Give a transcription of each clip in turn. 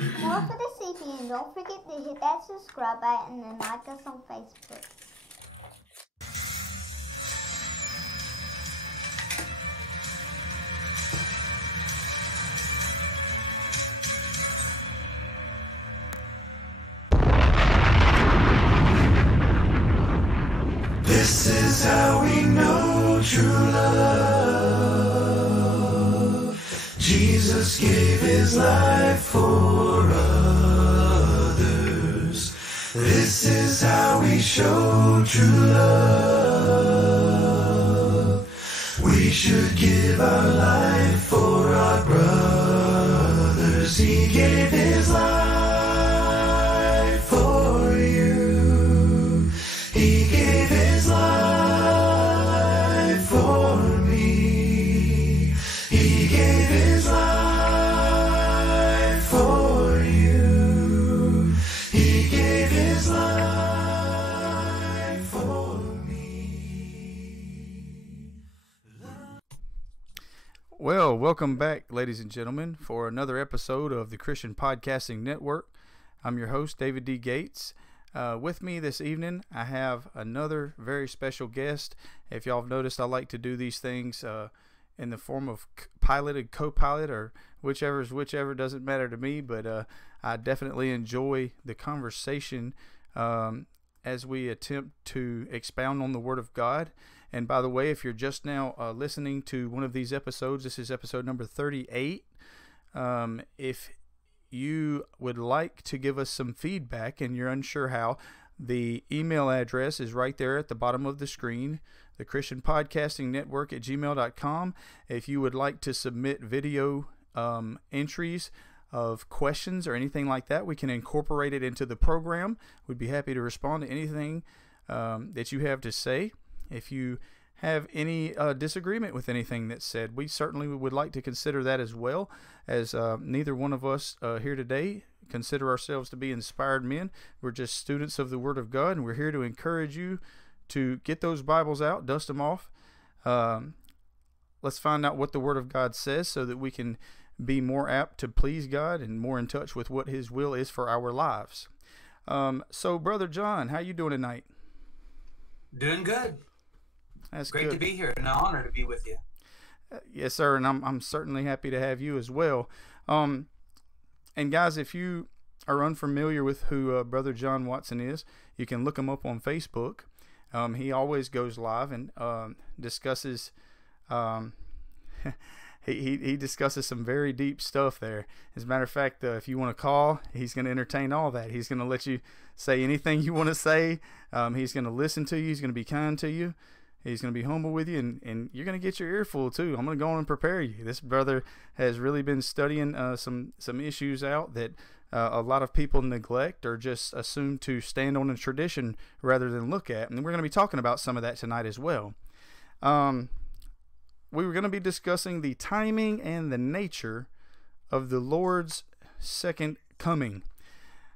More for the CPN. Don't forget to hit that subscribe button and like us on Facebook. This is how we know true love. Jesus gave his life for others. This is how we show true love. We should give our life for our brothers. He gave his life for you. He gave his life for me. He gave his life for you. He gave his life for me. Well, welcome back, ladies and gentlemen, for another episode of the Christian Podcasting Network. I'm your host, David D. Gates. With me this evening, I have another very special guest. If y'all have noticed, I like to do these things in the form of piloted, co-pilot, or whichever is whichever, doesn't matter to me, but I definitely enjoy the conversation as we attempt to expound on the Word of God. And by the way, if you're just now listening to one of these episodes, this is episode number 38. If you would like to give us some feedback and you're unsure how, the email address is right there at the bottom of the screen, the Christian Podcasting Network at gmail.com. If you would like to submit video entries of questions or anything like that, we can incorporate it into the program. We'd be happy to respond to anything that you have to say. If you have any disagreement with anything that's said, we certainly would like to consider that as well, as neither one of us here today consider ourselves to be inspired men. We're just students of the Word of God, and we're here to encourage you to get those Bibles out, dust them off. Let's find out what the Word of God says so that we can be more apt to please God and more in touch with what His will is for our lives. So, Brother John, how you doing tonight? Doing good. That's great good. to be here, and an honor to be with you. Yes, sir, and I'm certainly happy to have you as well. And guys, if you are unfamiliar with who Brother John Watson is, you can look him up on Facebook. He always goes live and discusses. He discusses some very deep stuff there. As a matter of fact, if you want to call, he's going to entertain all that. He's going to let you say anything you want to say. He's going to listen to you. He's going to be kind to you. He's going to be humble with you, and you're going to get your earful too. I'm going to go on and prepare you. This brother has really been studying some issues out that a lot of people neglect or just assume to stand on a tradition rather than look at. And we're going to be talking about some of that tonight as well. We were going to be discussing the timing and the nature of the Lord's second coming.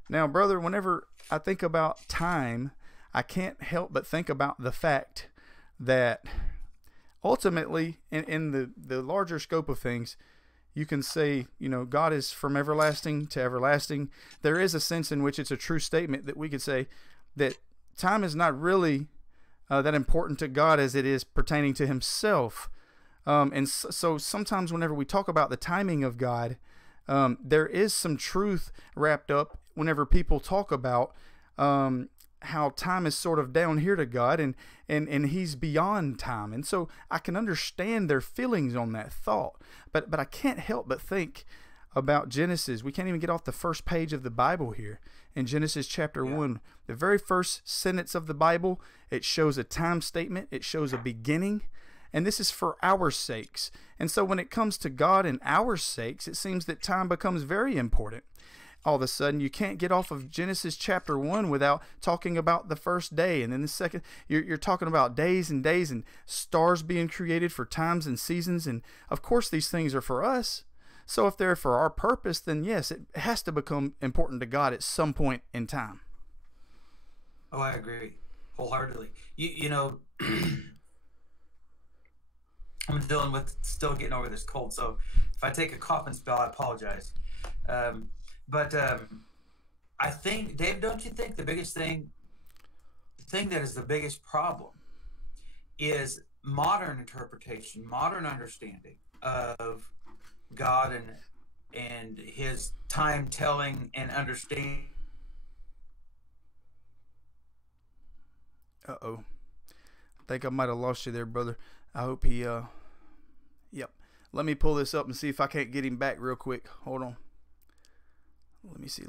Now, brother, whenever I think about time, I can't help but think about the fact that ultimately, in the larger scope of things, you can say, God is from everlasting to everlasting. There is a sense in which it's a true statement that we could say that time is not really that important to God as it is pertaining to Himself. And so sometimes whenever we talk about the timing of God, there is some truth wrapped up whenever people talk about how time is sort of down here to God and He's beyond time. And so I can understand their feelings on that thought, but I can't help but think about Genesis. We can't even get off the first page of the Bible here. In Genesis chapter 1, the very first sentence of the Bible, it shows a time statement. It shows a beginning. And this is for our sakes. And so when it comes to God and our sakes, it seems that time becomes very important. All of a sudden, you can't get off of Genesis chapter 1 without talking about the first day. And then the second, you're talking about days and days and stars being created for times and seasons. And of course, these things are for us. So if they're for our purpose, then yes, it has to become important to God at some point in time. Oh, I agree wholeheartedly. You know, I'm still getting over this cold. So if I take a cough and spell, I apologize. But I think, Dave, don't you think the biggest thing, the thing that is the biggest problem is modern interpretation, modern understanding of God and his time telling and understanding. Uh-oh. I think I might have lost you there, brother. I hope he, yep. Let me pull this up and see if I can't get him back real quick. Hold on. Let me see.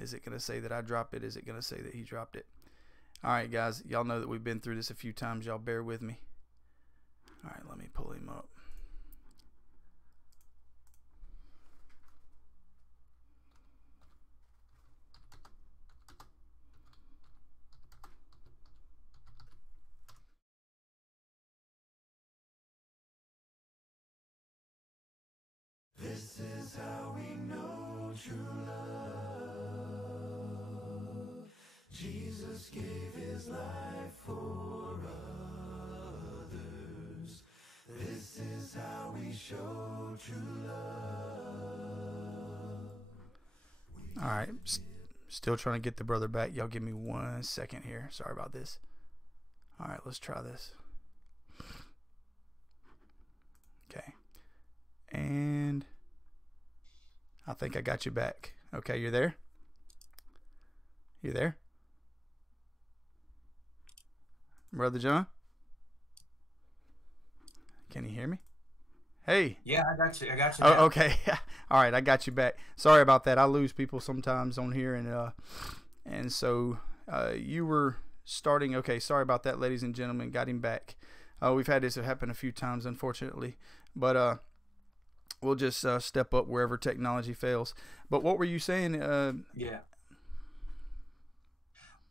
Is it going to say that I dropped it? Is it going to say that he dropped it? All right, guys. Y'all know that we've been through this a few times. Y'all bear with me. All right, let me pull him up. This is how we know true love. Jesus gave his life for others. This is how we show true love. All right. Still trying to get the brother back. Y'all give me 1 second here. Sorry about this. All right, let's try this. Okay. And I think I got you back. Okay, you're there? You there? Brother John? Can you hear me? Hey. Yeah, I got you. Oh, Now. okay. All right, I got you back. Sorry about that. I lose people sometimes on here, and so you were starting. Okay, sorry about that, ladies and gentlemen. Got him back. We've had this happen a few times, unfortunately, but we'll just step up wherever technology fails. But what were you saying? Yeah.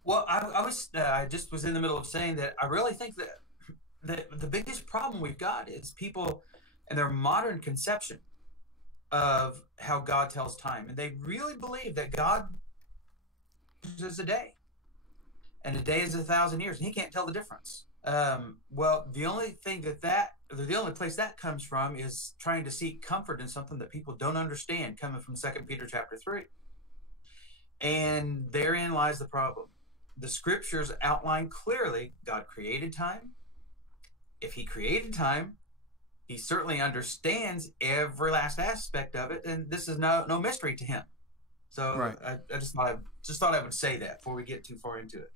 Well, I just was in the middle of saying that I really think that the biggest problem we've got is people and their modern conception of how God tells time, and they really believe that God is a day, and a day is 1,000 years, and he can't tell the difference. Well, the only place that comes from is trying to seek comfort in something that people don't understand, coming from 2 Peter chapter 3. And therein lies the problem. The scriptures outline clearly God created time. If he created time, he certainly understands every last aspect of it, and this is no mystery to him. So right. I just thought I would say that before we get too far into it.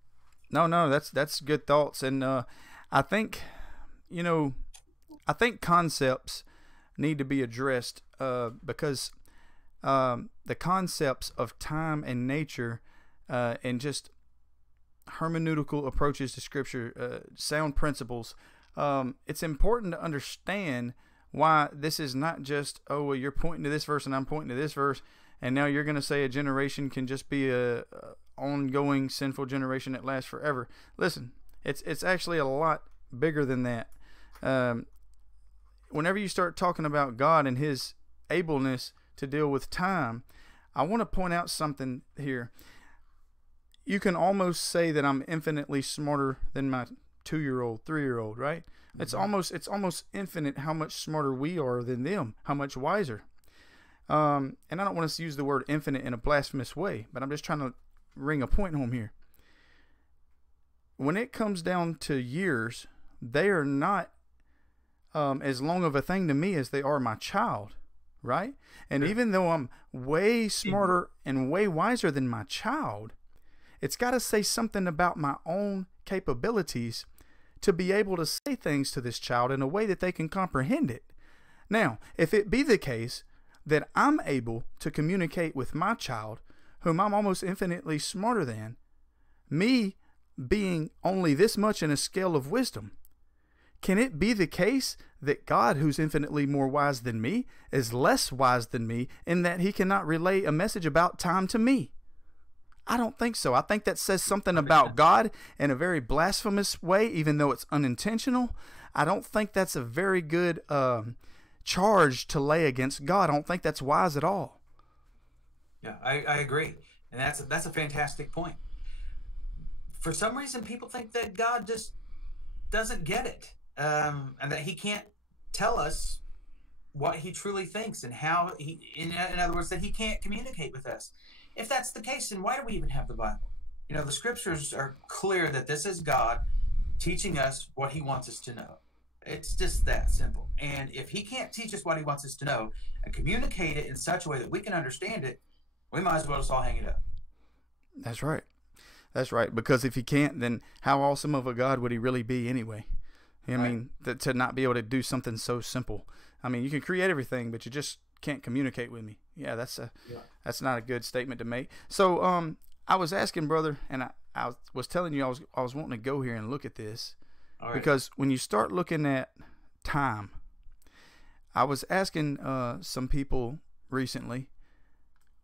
No, that's good thoughts, and I think concepts need to be addressed because the concepts of time and nature and just hermeneutical approaches to Scripture, sound principles. It's important to understand why this is not just, oh, well, you're pointing to this verse and I'm pointing to this verse, and now you're going to say a generation can just be a ongoing sinful generation that lasts forever. Listen, it's actually a lot bigger than that. Whenever you start talking about God and his ableness to deal with time, I want to point out something here. You can almost say that I'm infinitely smarter than my 2-year-old, 3-year-old, right? Mm-hmm. It's almost infinite how much smarter we are than them, how much wiser. And I don't want to use the word infinite in a blasphemous way, but I'm just trying to ring a point home here. When it comes down to years, they are not as long of a thing to me as they are my child, right? And even though I'm way smarter and way wiser than my child, it's got to say something about my own capabilities to be able to say things to this child in a way that they can comprehend it. Now, if it be the case that I'm able to communicate with my child, whom I'm almost infinitely smarter than, me being only this much in a scale of wisdom, can it be the case that God, who's infinitely more wise than me, is less wise than me in that he cannot relay a message about time to me? I don't think so. I think that says something about God in a very blasphemous way, even though it's unintentional. I don't think that's a very good charge to lay against God. I don't think that's wise at all. Yeah, I agree. And that's a fantastic point. For some reason, people think that God just doesn't get it, and that he can't tell us what he truly thinks and how he, in other words, that he can't communicate with us. If that's the case, then why do we even have the Bible? You know, the scriptures are clear that this is God teaching us what he wants us to know. It's just that simple. And if he can't teach us what he wants us to know and communicate it in such a way that we can understand it, we might as well just all hang it up. That's right. That's right. Because if he can't, then how awesome of a God would he really be anyway? I mean, to not be able to do something so simple. I mean, you can create everything, but you just can't communicate with me. Yeah, that's not a good statement to make. So, I was asking, brother, and I was telling you I was wanting to go here and look at this, because when you start looking at time, I was asking some people recently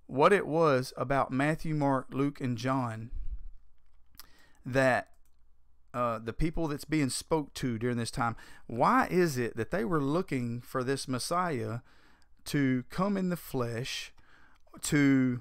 what it was about Matthew, Mark, Luke, and John that the people that's being spoke to during this time, why is it that they were looking for this Messiah to come in the flesh to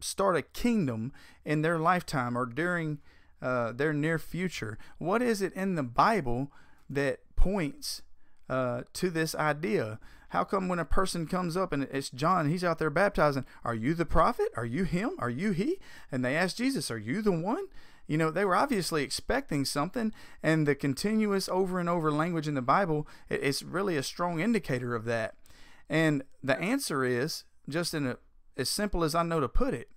start a kingdom in their lifetime or during their near future? What is it in the Bible that points to this idea? How come when a person comes up and it's John, he's out there baptizing, are you the prophet? Are you him? Are you he? And they ask Jesus, are you the one? You know, they were obviously expecting something, and the continuous over and over language in the Bible, it's really a strong indicator of that. And the answer is, just in as simple as I know to put it,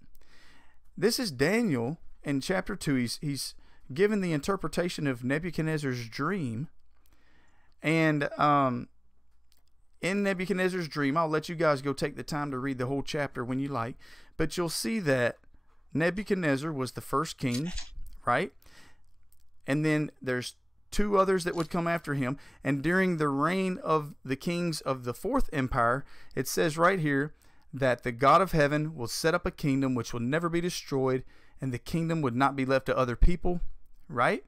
this is Daniel in chapter 2. He's given the interpretation of Nebuchadnezzar's dream, and in Nebuchadnezzar's dream, I'll let you guys go take the time to read the whole chapter when you like, but you'll see that Nebuchadnezzar was the first king, right? And then there's two others that would come after him. And during the reign of the kings of the fourth empire, it says right here that the God of heaven will set up a kingdom which will never be destroyed, and the kingdom would not be left to other people, right?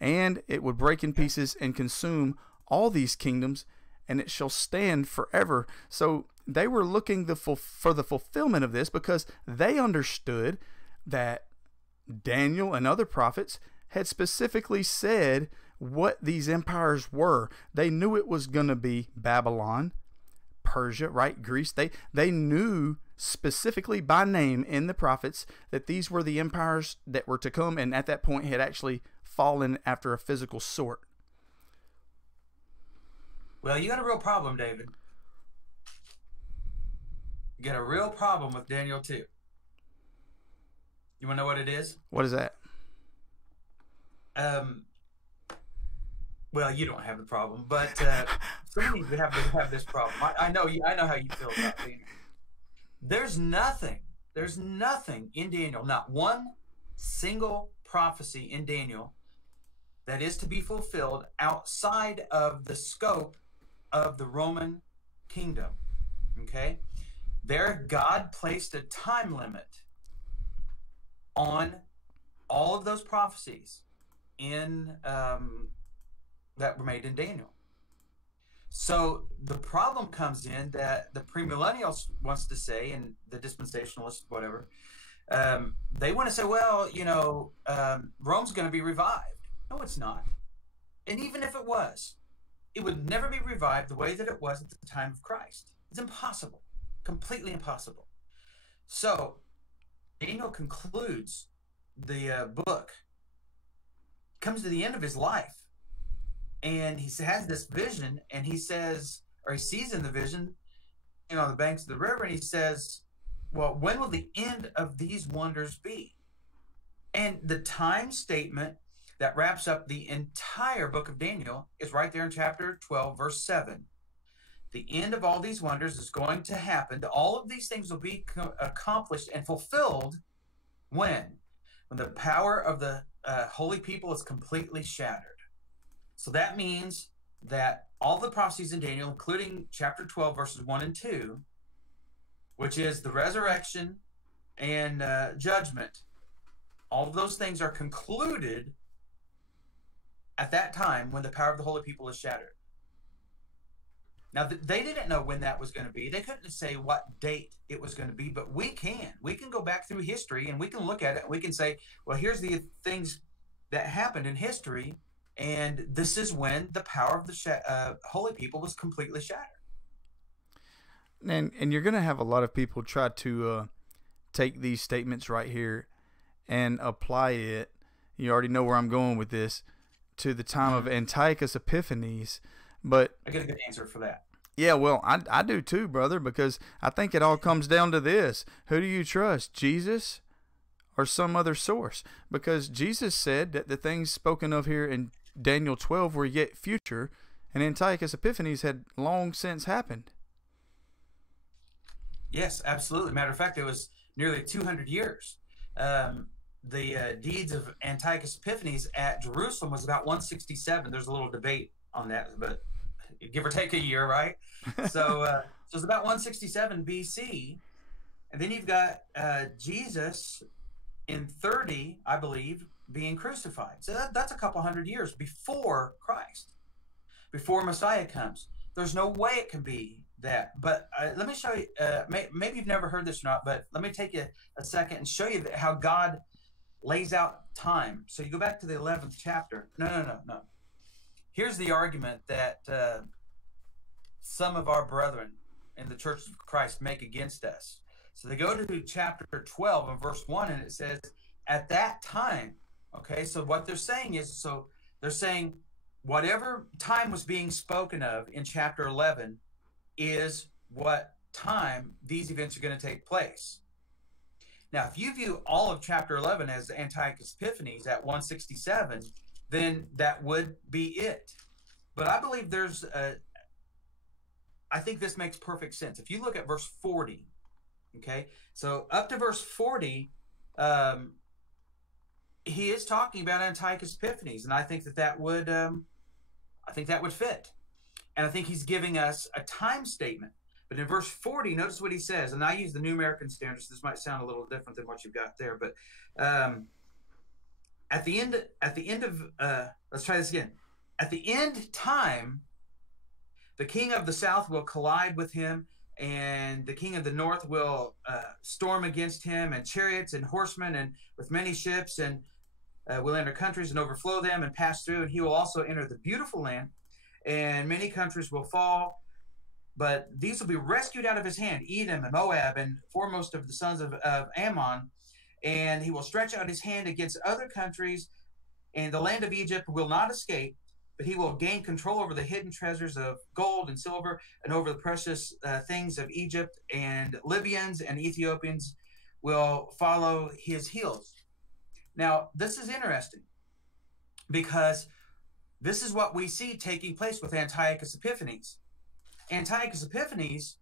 And it would break in pieces and consume all these kingdoms, and it shall stand forever. So they were looking for the fulfillment of this, because they understood that Daniel and other prophets had specifically said what these empires were. They knew it was going to be Babylon, Persia, right? Greece. They knew specifically by name in the prophets that these were the empires that were to come, and at that point had actually fallen after a physical sort. Well, you got a real problem, David. You got a real problem with Daniel 2. You want to know what it is? What is that? Well, you don't have the problem, but somebody would have this problem. I know how you feel about Daniel. There's nothing in Daniel, not one single prophecy in Daniel that is to be fulfilled outside of the scope of the Roman kingdom. Okay? There, God placed a time limit on all of those prophecies in that were made in Daniel. So the problem comes in that the premillennials wants to say, and the dispensationalists, whatever, they want to say, well, Rome's going to be revived. No, it's not. And even if it was, it would never be revived the way that it was at the time of Christ. It's impossible. Completely impossible. So Daniel concludes the book, comes to the end of his life, and he has this vision, and he says, or he sees in the vision, on the banks of the river, and he says, well, when will the end of these wonders be? And the time statement that wraps up the entire book of Daniel is right there in chapter 12, verse 7. The end of all these wonders is going to happen. All of these things will be accomplished and fulfilled when the power of the holy people is completely shattered. So that means that all the prophecies in Daniel, including chapter 12, verses 1 and 2, which is the resurrection and judgment, all of those things are concluded at that time when the power of the holy people is shattered. Now, they didn't know when that was going to be. They couldn't say what date it was going to be, but we can. We can go back through history, and we can look at it, and we can say, well, here's the things that happened in history And this is when the power of the holy people was completely shattered. And you're going to have a lot of people try to take these statements right here and apply it. You already know where I'm going with this, to the time of Antiochus Epiphanes. But I get a good answer for that. Yeah, well, I do too, brother, because I think it all comes down to this. Who do you trust, Jesus or some other source? Because Jesus said that the things spoken of here in Daniel 12 were yet future, and Antiochus Epiphanes had long since happened. Yes, absolutely. Matter of fact, it was nearly 200 years. The deeds of Antiochus Epiphanes at Jerusalem was about 167. There's a little debate on that, but give or take a year, right? So it's about 167 BC. And then you've got Jesus in 30, I believe, being crucified. So that's a couple hundred years before Christ, before Messiah comes. There's no way it can be that. But let me show you, maybe you've never heard this or not, but let me take you a second and show you how God lays out time. So you go back to the 11th chapter. No. Here's the argument that some of our brethren in the Church of Christ make against us. So they go to chapter 12 and verse 1, and it says, at that time, okay, so what they're saying is, so they're saying whatever time was being spoken of in chapter 11 is what time these events are going to take place. Now, if you view all of chapter 11 as Antiochus Epiphanes at 167, then that would be it. But I believe I think this makes perfect sense. If you look at verse 40, okay, so up to verse 40, he is talking about Antiochus Epiphanes, and I think that would fit. And I think he's giving us a time statement. But in verse 40, notice what he says, and I use the New American Standard, so this might sound a little different than what you've got there, but at the end of let's try this again. At the end time, the king of the south will collide with him, and the king of the north will storm against him, and chariots and horsemen, and with many ships, and will enter countries and overflow them and pass through. And he will also enter the beautiful land, and many countries will fall. But these will be rescued out of his hand, Edom and Moab, and foremost of the sons of Ammon. And he will stretch out his hand against other countries, and the land of Egypt will not escape, but he will gain control over the hidden treasures of gold and silver, and over the precious things of Egypt, and Libyans and Ethiopians will follow his heels. Now, this is interesting, because this is what we see taking place with Antiochus Epiphanes. Antiochus Epiphanes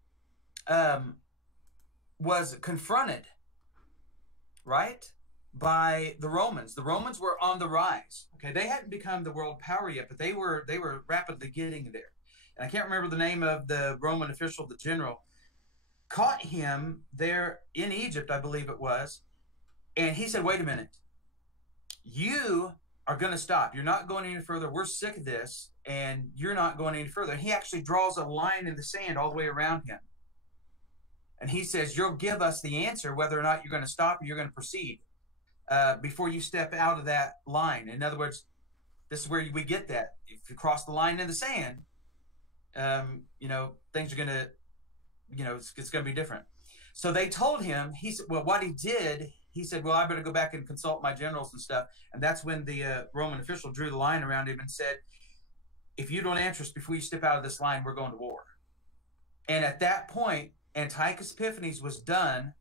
was confronted, right, by the Romans. The Romans were on the rise. Okay, they hadn't become the world power yet, but they were rapidly getting there. And I can't remember the name of the Roman official, the general, caught him there in Egypt, I believe it was, and he said, "Wait a minute, you are going to stop. You're not going any further. We're sick of this, and you're not going any further." And he actually draws a line in the sand all the way around him. And he says, "You'll give us the answer whether or not you're going to stop or you're going to proceed before you step out of that line." In other words, this is where we get that. If you cross the line in the sand, things are going to, it's going to be different. So they told him, he said, well, what he did, he said, well, I better go back and consult my generals and stuff. And that's when the Roman official drew the line around him and said, if you don't answer us before you step out of this line, we're going to war. And at that point, Antiochus Epiphanes was done,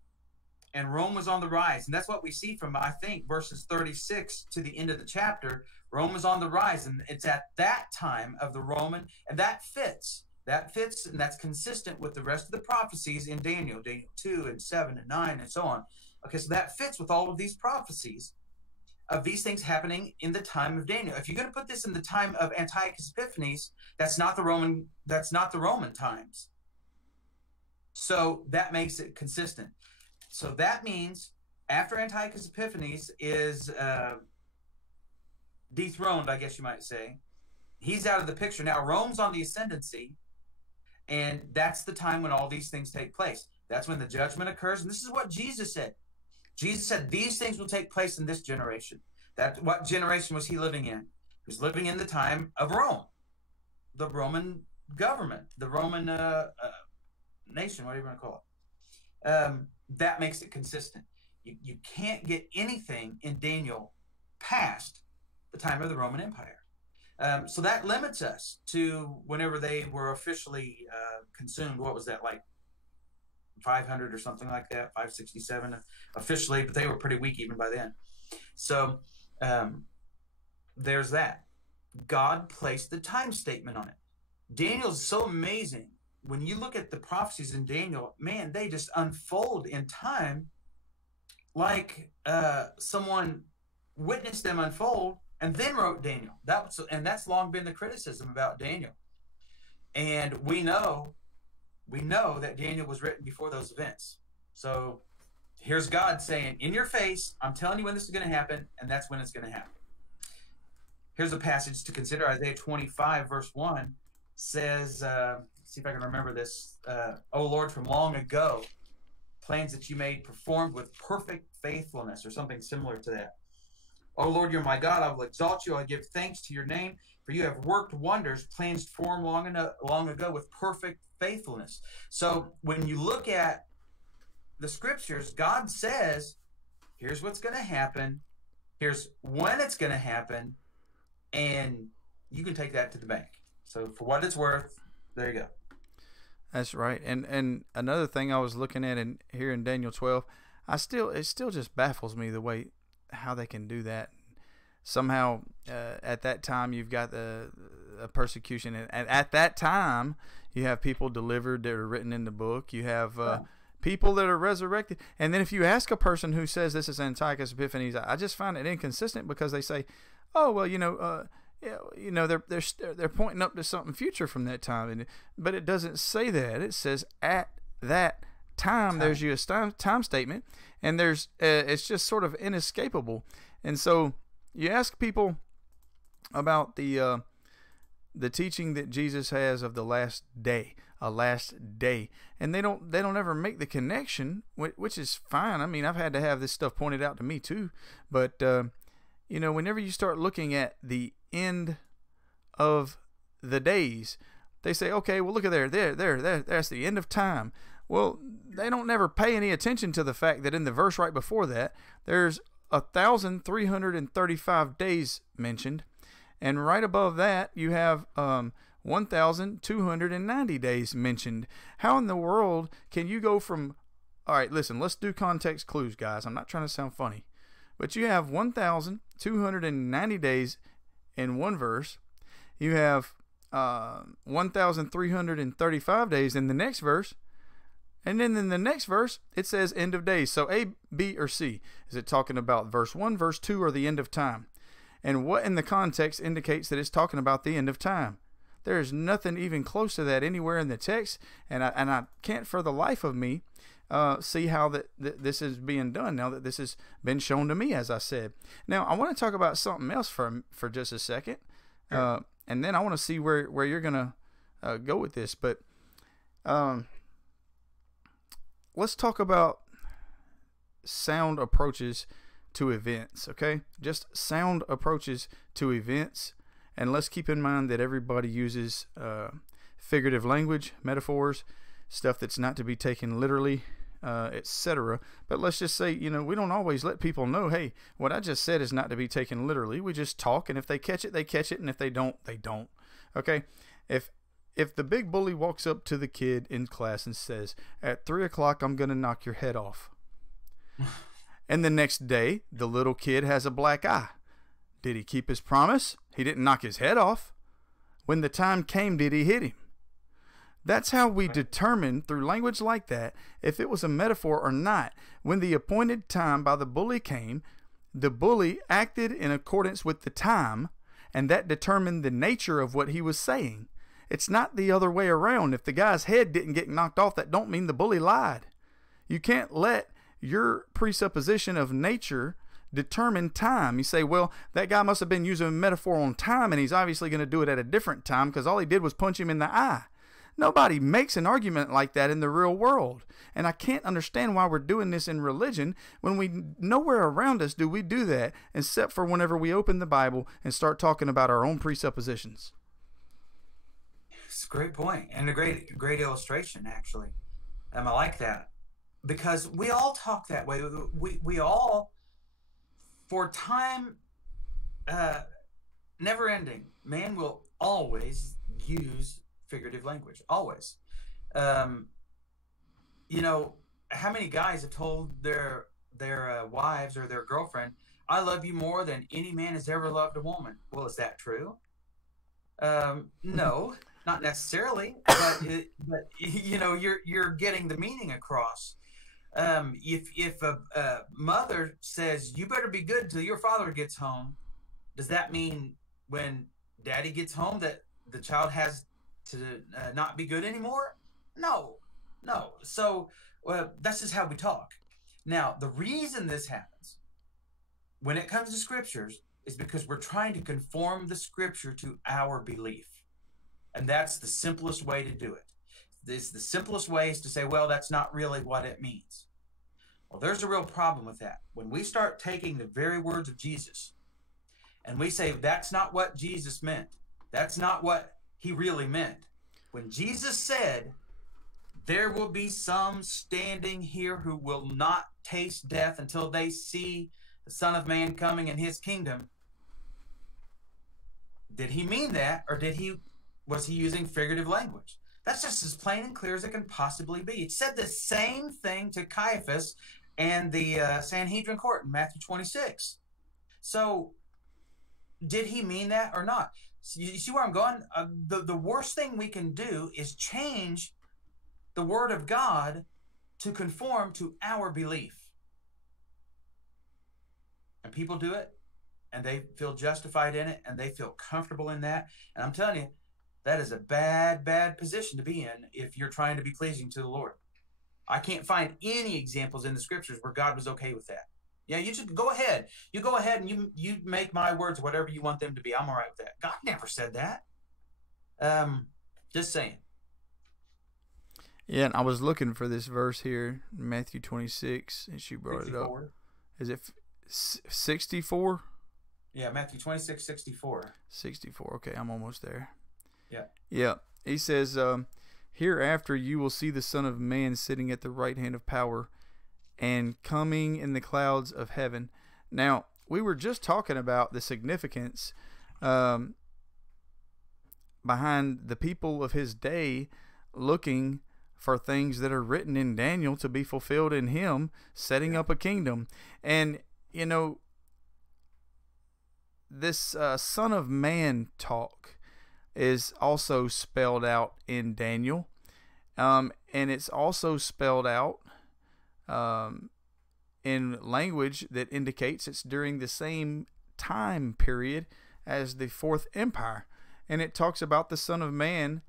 and Rome was on the rise. And that's what we see from, I think, verses 36 to the end of the chapter. Rome is on the rise, and it's at that time of the Roman, and that fits, and that's consistent with the rest of the prophecies in Daniel 2 and 7 and 9 and so on. Okay, so that fits with all of these prophecies of these things happening in the time of Daniel. If you're going to put this in the time of Antiochus Epiphanes, that's not the Roman times. So that makes it consistent. So that means after Antiochus Epiphanes is dethroned, I guess you might say, he's out of the picture. Now Rome's on the ascendancy, and that's the time when all these things take place. That's when the judgment occurs, and this is what Jesus said. Jesus said these things will take place in this generation. What generation was he living in? He was living in the time of Rome, the Roman government, the Roman nation, whatever you want to call it. That makes it consistent. You can't get anything in Daniel past the time of the Roman Empire. So that limits us to whenever they were officially consumed. What was that, like 500 or something like that, 567 officially, but they were pretty weak even by then. So there's that. God placed the time statement on it. Daniel's so amazing. When you look at the prophecies in Daniel, man, they just unfold in time like someone witnessed them unfold and then wrote Daniel. That's long been the criticism about Daniel. And we know that Daniel was written before those events. So here's God saying, in your face, I'm telling you when this is going to happen, and that's when it's going to happen. Here's a passage to consider. Isaiah 25, verse 1 says, see if I can remember this. O Lord, from long ago, plans that you made performed with perfect faithfulness, or something similar to that. O Lord, you're my God. I will exalt you. I give thanks to your name, for you have worked wonders, plans formed long ago with perfect faithfulness. So when you look at the scriptures, God says, here's what's going to happen. Here's when it's going to happen. And you can take that to the bank. So for what it's worth, there you go. That's right. And another thing I was looking at here in Daniel 12, it still just baffles me the way how they can do that. Somehow at that time you've got the persecution, and at that time you have people delivered that are written in the book. You have people that are resurrected. And then if you ask a person who says this is Antiochus Epiphanes, I just find it inconsistent, because they say, oh well, they're pointing up to something future from that time, but it doesn't say that. It says at that time. There's your time statement, and it's just sort of inescapable. And so you ask people about the teaching that Jesus has of the last day, a last day, and they don't ever make the connection, which is fine. I mean, I've had to have this stuff pointed out to me too, but whenever you start looking at the end of the days, they say, okay, well, look at there, that's the end of time. Well, they don't never pay any attention to the fact that in the verse right before that, there's 1,335 days mentioned, and right above that, you have 1,290 days mentioned. How in the world can you go from, all right, listen, let's do context clues, guys. I'm not trying to sound funny, but you have 1,290 days in one verse. You have 1,335 days in the next verse. And then in the next verse, it says end of days. So A, B, or C? Is it talking about verse 1, verse 2, or the end of time? And what in the context indicates that it's talking about the end of time? There is nothing even close to that anywhere in the text, and I can't for the life of me see how this is being done now that this has been shown to me, as I said. Now, I want to talk about something else for just a second, and then I want to see where you're going to go with this. But let's talk about sound approaches to events, okay? Just sound approaches to events. And let's keep in mind that everybody uses figurative language, metaphors, stuff that's not to be taken literally, etc. But let's just say, we don't always let people know, hey, what I just said is not to be taken literally. We just talk, and if they catch it, they catch it, and if they don't, they don't. Okay? If the big bully walks up to the kid in class and says, at 3 o'clock, I'm going to knock your head off. And the next day, the little kid has a black eye. Did he keep his promise? He didn't knock his head off. When the time came, did he hit him? That's how we determine, through language like that, if it was a metaphor or not. When the appointed time by the bully came, the bully acted in accordance with the time, and that determined the nature of what he was saying. It's not the other way around. If the guy's head didn't get knocked off, that don't mean the bully lied. You can't let your presupposition of nature determine time. You say, well, that guy must have been using a metaphor on time, and he's obviously going to do it at a different time because all he did was punch him in the eye. Nobody makes an argument like that in the real world. And I can't understand why we're doing this in religion when we nowhere around us do we do that, except for whenever we open the Bible and start talking about our own presuppositions. It's a great point, and a great illustration, actually. I like that, because we all talk that way. We all, for time, never ending, man will always use figurative language. Always. You know, how many guys have told their wives or their girlfriend, "I love you more than any man has ever loved a woman"? Well, is that true? No, not necessarily, but you know, you're getting the meaning across. If a mother says, "You better be good till your father gets home," does that mean when daddy gets home that the child has to not be good anymore? No. So that's just how we talk. Now, the reason this happens when it comes to scriptures is because we're trying to conform the scripture to our belief. And that's the simplest way to do it. The simplest way is to say, well, that's not really what it means. Well, there's a real problem with that. When we start taking the very words of Jesus and we say that's not what Jesus meant, that's not what he really meant. When Jesus said, "There will be some standing here who will not taste death until they see the Son of Man coming in his kingdom," did he mean that, or was he using figurative language? That's just as plain and clear as it can possibly be. It said the same thing to Caiaphas and the Sanhedrin court in Matthew 26. So did he mean that or not? So you see where I'm going? The worst thing we can do is change the word of God to conform to our belief. And people do it, and they feel justified in it, and they feel comfortable in that. And I'm telling you, that is a bad position to be in if you're trying to be pleasing to the Lord. I can't find any examples in the scriptures where God was okay with that. Yeah, you just go ahead. You go ahead and you make my words whatever you want them to be. I'm all right with that. God never said that. Just saying. Yeah, and I was looking for this verse here, Matthew 26, and she brought 64. It up. Is it 64? Yeah, Matthew 26, 64. 64. Okay, I'm almost there. Yeah. Yeah. He says, "Hereafter you will see the Son of Man sitting at the right hand of power and coming in the clouds of heaven." Now, we were just talking about the significance behind the people of his day looking for things that are written in Daniel to be fulfilled in him, setting up a kingdom. And, you know, this Son of Man talk is also spelled out in Daniel. And it's also spelled out in language that indicates it's during the same time period as the Fourth Empire. And it talks about the Son of Man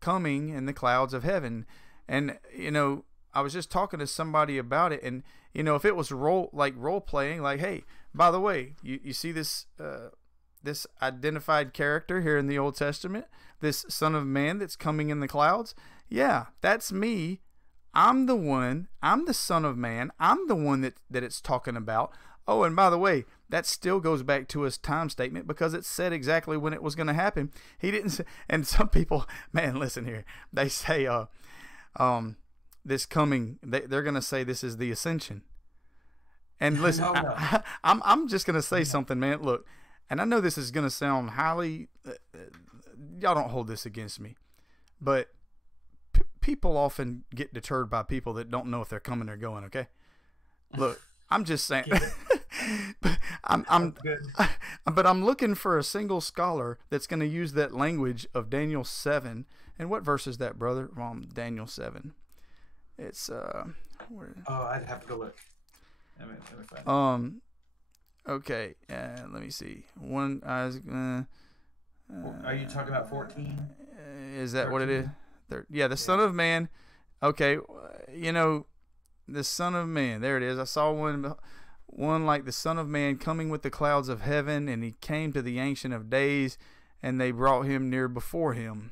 coming in the clouds of heaven. And, you know, I was just talking to somebody about it, and, you know, if it was role playing, like, hey, by the way, you see this this identified character here in the Old Testament, this Son of Man that's coming in the clouds. Yeah, that's me. I'm the Son of Man. I'm the one that it's talking about. Oh, and by the way, that still goes back to his time statement because it said exactly when it was going to happen. He didn't say, and some people, man, listen here. They say, this coming, they're going to say this is the ascension. And listen, no. I'm just going to say something, man. Look, and I know this is going to sound highly, y'all don't hold this against me, but people often get deterred by people that don't know if they're coming or going. Okay, look, I'm just saying. But I'm looking for a single scholar that's going to use that language of Daniel 7. And what verse is that, brother? Daniel 7. It's where? Oh, I'd have to go look. Let me find okay, let me see. Are you talking about 14? Is that 13? What it is? Yeah, the Son of Man. Okay, you know, the Son of Man. There it is. I saw one like the Son of Man coming with the clouds of heaven, and he came to the Ancient of Days, and they brought him near before him.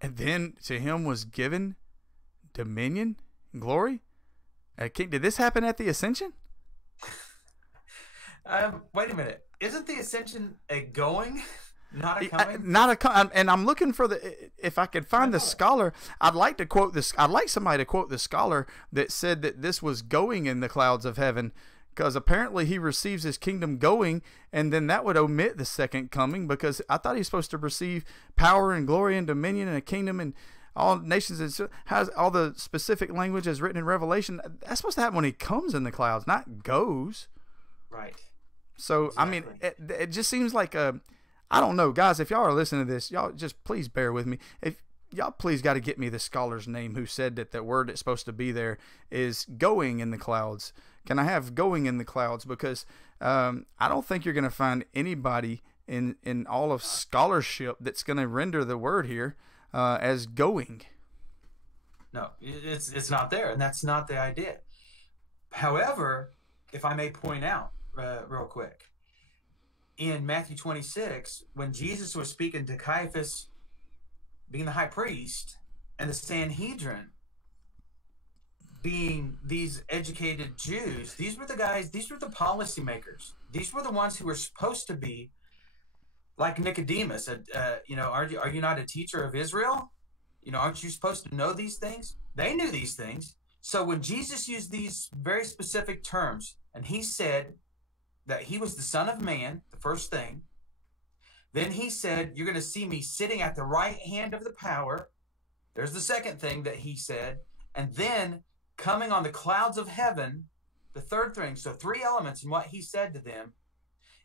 And then to him was given dominion, glory. Did this happen at the ascension? Wait a minute. Isn't the ascension a going, not a coming? And I'm looking for if I could find the scholar. I'd like to quote this. I'd like somebody to quote the scholar that said that this was going in the clouds of heaven, because apparently he receives his kingdom going, and then that would omit the second coming, because I thought he's supposed to receive power and glory and dominion and a kingdom and all nations, and has all the specific language as written in Revelation. That's supposed to happen when he comes in the clouds, not goes. Right. So, exactly. I mean, it just seems like I don't know, guys, if y'all are listening to this, y'all just please bear with me. If y'all please got to get me the scholar's name who said that the word that's supposed to be there is going in the clouds. Can I have going in the clouds? Because I don't think you're going to find anybody in all of scholarship that's going to render the word here as going. No, it's not there, and that's not the idea. However, if I may point out real quick, in Matthew 26, when Jesus was speaking to Caiaphas, being the high priest, and the Sanhedrin, being these educated Jews, these were the policymakers. These were the ones who were supposed to be like Nicodemus. Are you not a teacher of Israel? Aren't you supposed to know these things? They knew these things. So when Jesus used these very specific terms, and he said that he was the Son of Man, the first thing, then he said, you're going to see me sitting at the right hand of the power. There's the second thing that he said. And then coming on the clouds of heaven, the third thing. So 3 elements in what he said to them.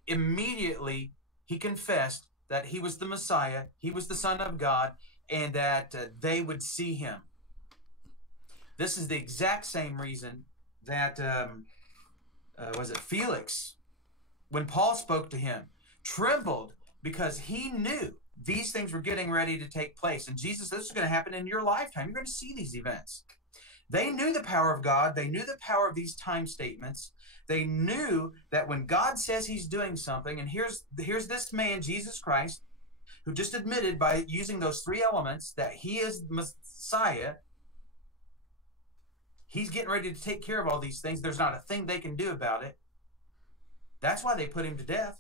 Immediately, he confessed that he was the Messiah, he was the Son of God, and that they would see him. This is the exact same reason that, Felix, when Paul spoke to him, trembled, because he knew these things were getting ready to take place. And Jesus, this is going to happen in your lifetime. You're going to see these events. They knew the power of God. They knew the power of these time statements. They knew that when God says he's doing something, and here's this man, Jesus Christ, who just admitted by using those 3 elements that he is Messiah. He's getting ready to take care of all these things. There's not a thing they can do about it. That's why they put him to death.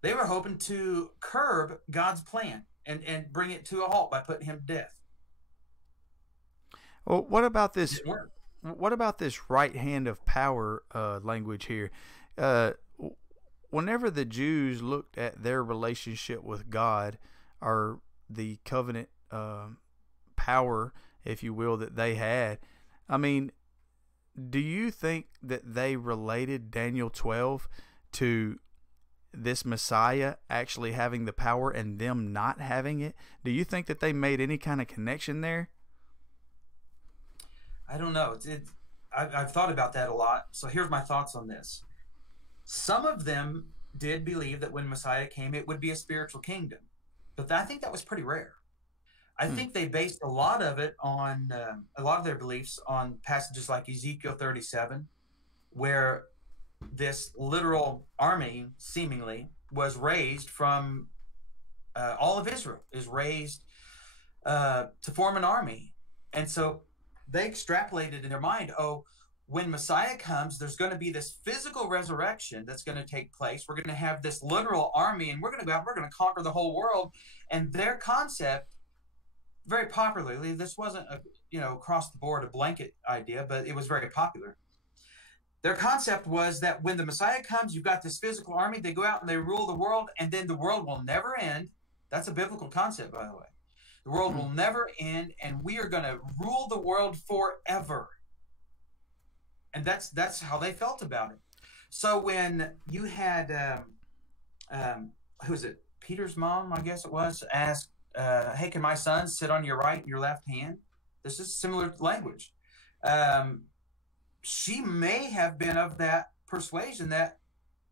They were hoping to curb God's plan and bring it to a halt by putting him to death. Well, what about this? What about this right hand of power language here? Whenever the Jews looked at their relationship with God, or the covenant power, if you will, that they had, I mean, do you think that they related Daniel 12 to this Messiah actually having the power and them not having it? Do you think that they made any kind of connection there? I don't know. I've thought about that a lot. So here's my thoughts on this. Some of them did believe that when Messiah came, it would be a spiritual kingdom. But I think that was pretty rare. I think they based a lot of it on, a lot of their beliefs on passages like Ezekiel 37, where this literal army, seemingly, was raised from all of Israel, is raised to form an army. And so they extrapolated in their mind, when Messiah comes, there's going to be this physical resurrection that's going to take place. We're going to have this literal army, and we're going to go out, we're going to conquer the whole world. And their concept, very popularly, this wasn't across the board a blanket idea, but it was very popular. Their concept was that when the Messiah comes, you've got this physical army, they go out and they rule the world, and then the world will never end. That's a biblical concept, by the way. The world will never end, and we are going to rule the world forever. And that's how they felt about it. So when you had, who was it? Peter's mom, I guess it was, asked, hey, can my son sit on your right and your left hand? This is similar language. She may have been of that persuasion that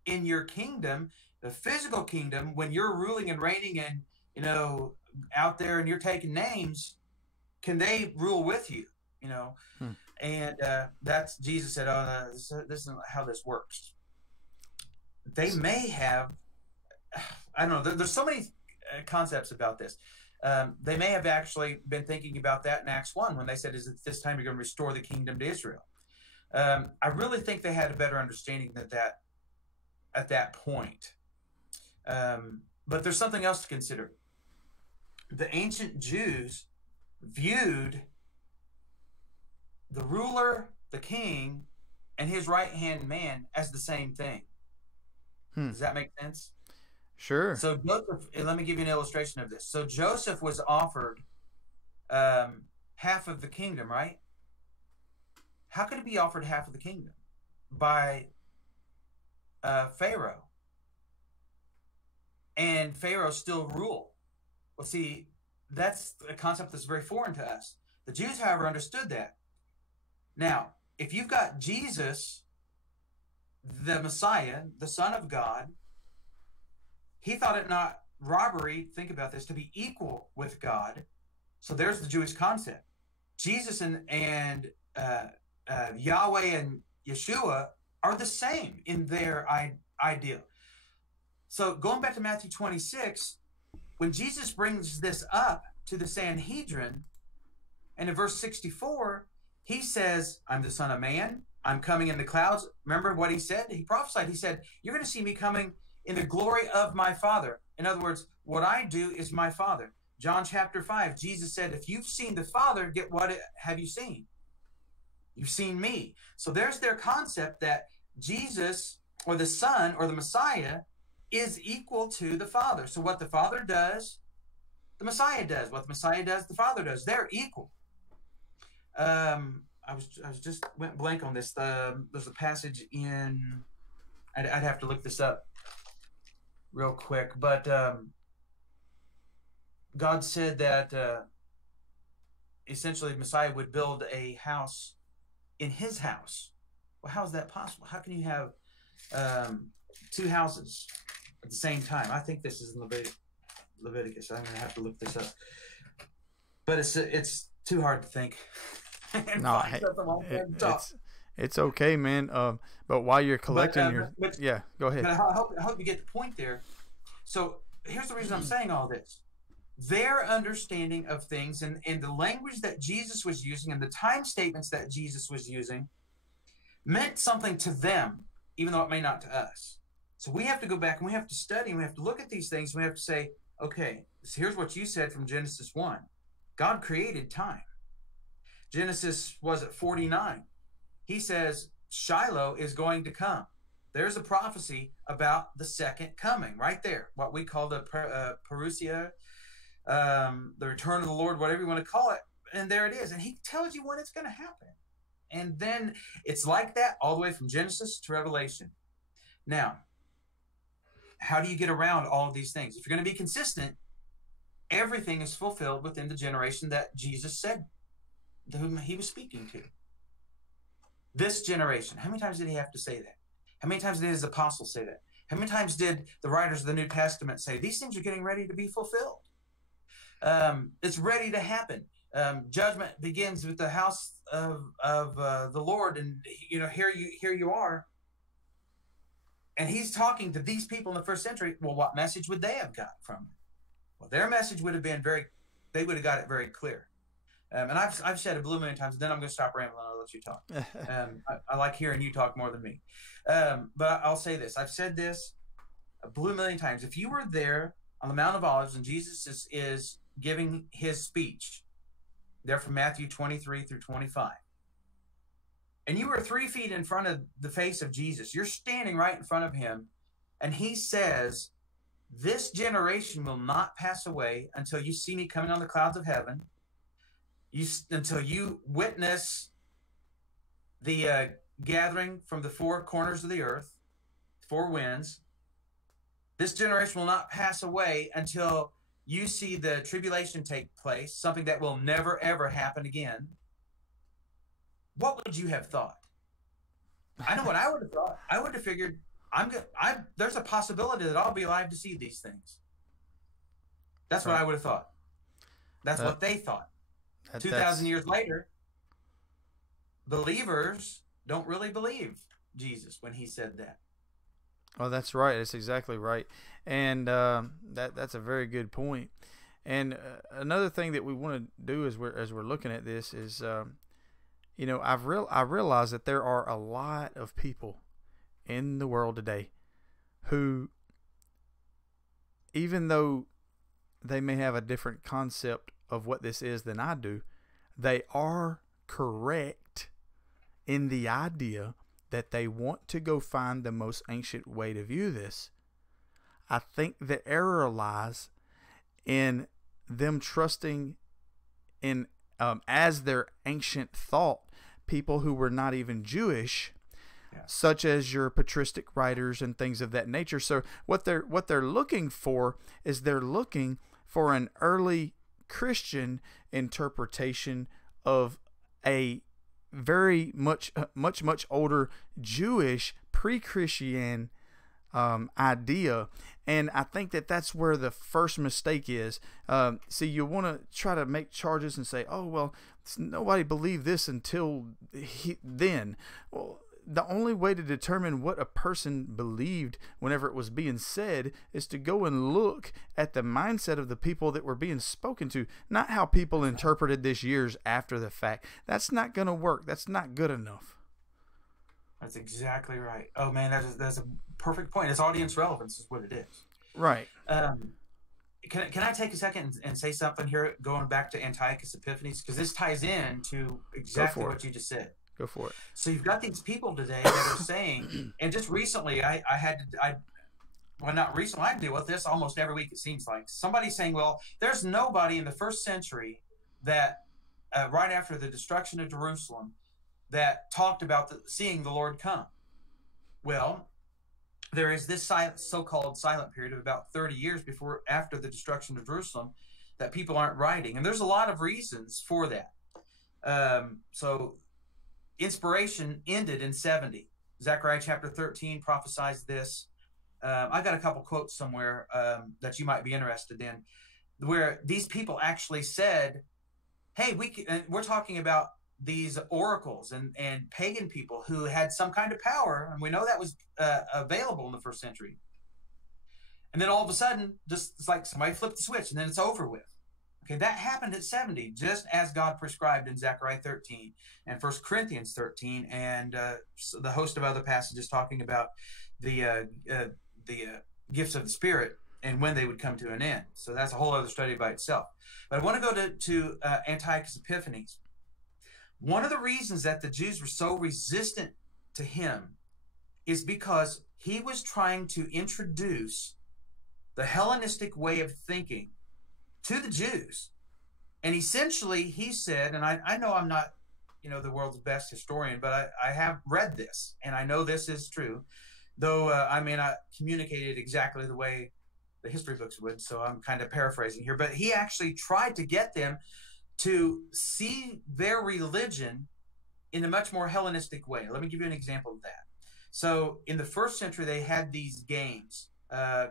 in your kingdom, the physical kingdom, when you're ruling and reigning and, out there and you're taking names, can they rule with you? And that's, Jesus said, this isn't how this works. They may have, I don't know, there's so many concepts about this. They may have actually been thinking about that in Acts 1 when they said, is it this time you're going to restore the kingdom to Israel? I really think they had a better understanding of that at that point. But there's something else to consider. The ancient Jews viewed the ruler, the king, and his right-hand man as the same thing. Does that make sense? Sure. So Joseph, let me give you an illustration of this. So Joseph was offered half of the kingdom, right? How could he be offered half of the kingdom? By Pharaoh. And Pharaoh still ruled. Well, see, that's a concept that's very foreign to us. The Jews, however, understood that. Now, if you've got Jesus, the Messiah, the Son of God, he thought it not robbery, think about this, to be equal with God. So there's the Jewish concept. Jesus and Yahweh and Yeshua are the same in their ideal. So going back to Matthew 26, when Jesus brings this up to the Sanhedrin, and in verse 64, he says, I'm the Son of Man. I'm coming in the clouds. Remember what he said? He prophesied. He said, you're going to see me coming in the glory of my Father. In other words, what I do is my Father. John chapter 5, Jesus said, if you've seen the Father, get what have you seen? You've seen me. So there's their concept that Jesus or the Son or the Messiah is equal to the Father. So what the Father does, the Messiah does. What the Messiah does, the Father does. They're equal. I was just went blank on this. There's a passage in, I'd have to look this up real quick, but God said that essentially the Messiah would build a house in his house. Well, how is that possible? How can you have two houses at the same time? I think this is Leviticus. I'm going to have to look this up. But it's too hard to think. No, it's okay, man. But while you're collecting go ahead. But I hope you get the point there. So here's the reason I'm saying all this. Their understanding of things and the language that Jesus was using and the time statements that Jesus was using meant something to them, even though it may not to us. So we have to go back and we have to study and we have to look at these things. And we have to say, okay, so here's what you said from Genesis 1. God created time. Genesis was at 49. He says Shiloh is going to come. There's a prophecy about the second coming right there, what we call the parousia, the return of the Lord, whatever you want to call it. And there it is. And he tells you when it's going to happen. And then it's like that all the way from Genesis to Revelation. Now, how do you get around all of these things? If you're going to be consistent, everything is fulfilled within the generation that Jesus said, whom he was speaking to. This generation. How many times did he have to say that? How many times did his apostles say that? How many times did the writers of the New Testament say, these things are getting ready to be fulfilled? It's ready to happen. Judgment begins with the house of the Lord, and here you are. And he's talking to these people in the first century. Well, what message would they have got from it? Well, their message would have been they would have got it very clear. And I've said it a million times, and then I'm going to stop rambling and I'll let you talk. I like hearing you talk more than me. But I'll say this. I've said this a million times. If you were there on the Mount of Olives and Jesus is giving his speech, there from Matthew 23 through 25, and you were 3 feet in front of the face of Jesus, you're standing right in front of him, and he says, this generation will not pass away until you see me coming on the clouds of heaven, until you witness the gathering from the four corners of the earth, four winds. This generation will not pass away until you see the tribulation take place, something that will never, ever happen again. What would you have thought? I know what I would have thought. I would have figured, there's a possibility that I'll be alive to see these things. That's what I would have thought. That's what they thought. 2,000 years later, believers don't really believe Jesus when he said that. Oh, that's right. That's exactly right. And that's a very good point. And another thing that we want to do as we're looking at this is, I realize that there are a lot of people in the world today who, even though they may have a different concept of what this is than I do, they are correct in the idea that they want to go find the most ancient way to view this. I think the error lies in them trusting in, as their ancient thought, people who were not even Jewish, such as your patristic writers and things of that nature. So what they're looking for is they're looking for an early Christian interpretation of a very much older Jewish pre-Christian idea. And I think that that's where the first mistake is. See, you want to try to make charges and say, oh, well, nobody believed this until then. Well, the only way to determine what a person believed whenever it was being said is to go and look at the mindset of the people that were being spoken to, not how people interpreted this years after the fact. That's not going to work. That's not good enough. That's exactly right. Oh, man, that's a perfect point. It's audience relevance is what it is. Right. Can I take a second and say something here, going back to Antiochus Epiphanes? Because this ties in to exactly what you just said. Go for it. So you've got these people today that are saying, and just recently I deal with this almost every week, it seems like. Somebody saying, well, there's nobody in the first century that, right after the destruction of Jerusalem, that talked about seeing the Lord come. Well, there is this so-called silent period of about 30 years after the destruction of Jerusalem that people aren't writing. And there's a lot of reasons for that. So inspiration ended in 70. Zechariah chapter 13 prophesies this. I got a couple quotes somewhere that you might be interested in, where these people actually said, hey, we're talking about these oracles and pagan people who had some kind of power, and we know that was available in the first century. And then all of a sudden, just it's like somebody flipped the switch, and then it's over with. Okay, that happened at 70, just as God prescribed in Zechariah 13 and 1 Corinthians 13, and the host of other passages talking about the gifts of the Spirit and when they would come to an end. So that's a whole other study by itself. But I want to go to Antiochus Epiphanes. One of the reasons that the Jews were so resistant to him is because he was trying to introduce the Hellenistic way of thinking to the Jews. And essentially he said, and I know I'm not, the world's best historian, but I have read this, and I know this is true, though I may not communicate it exactly the way the history books would, so I'm kind of paraphrasing here. But he actually tried to get them to see their religion in a much more Hellenistic way. Let me give you an example of that. So in the first century, they had these games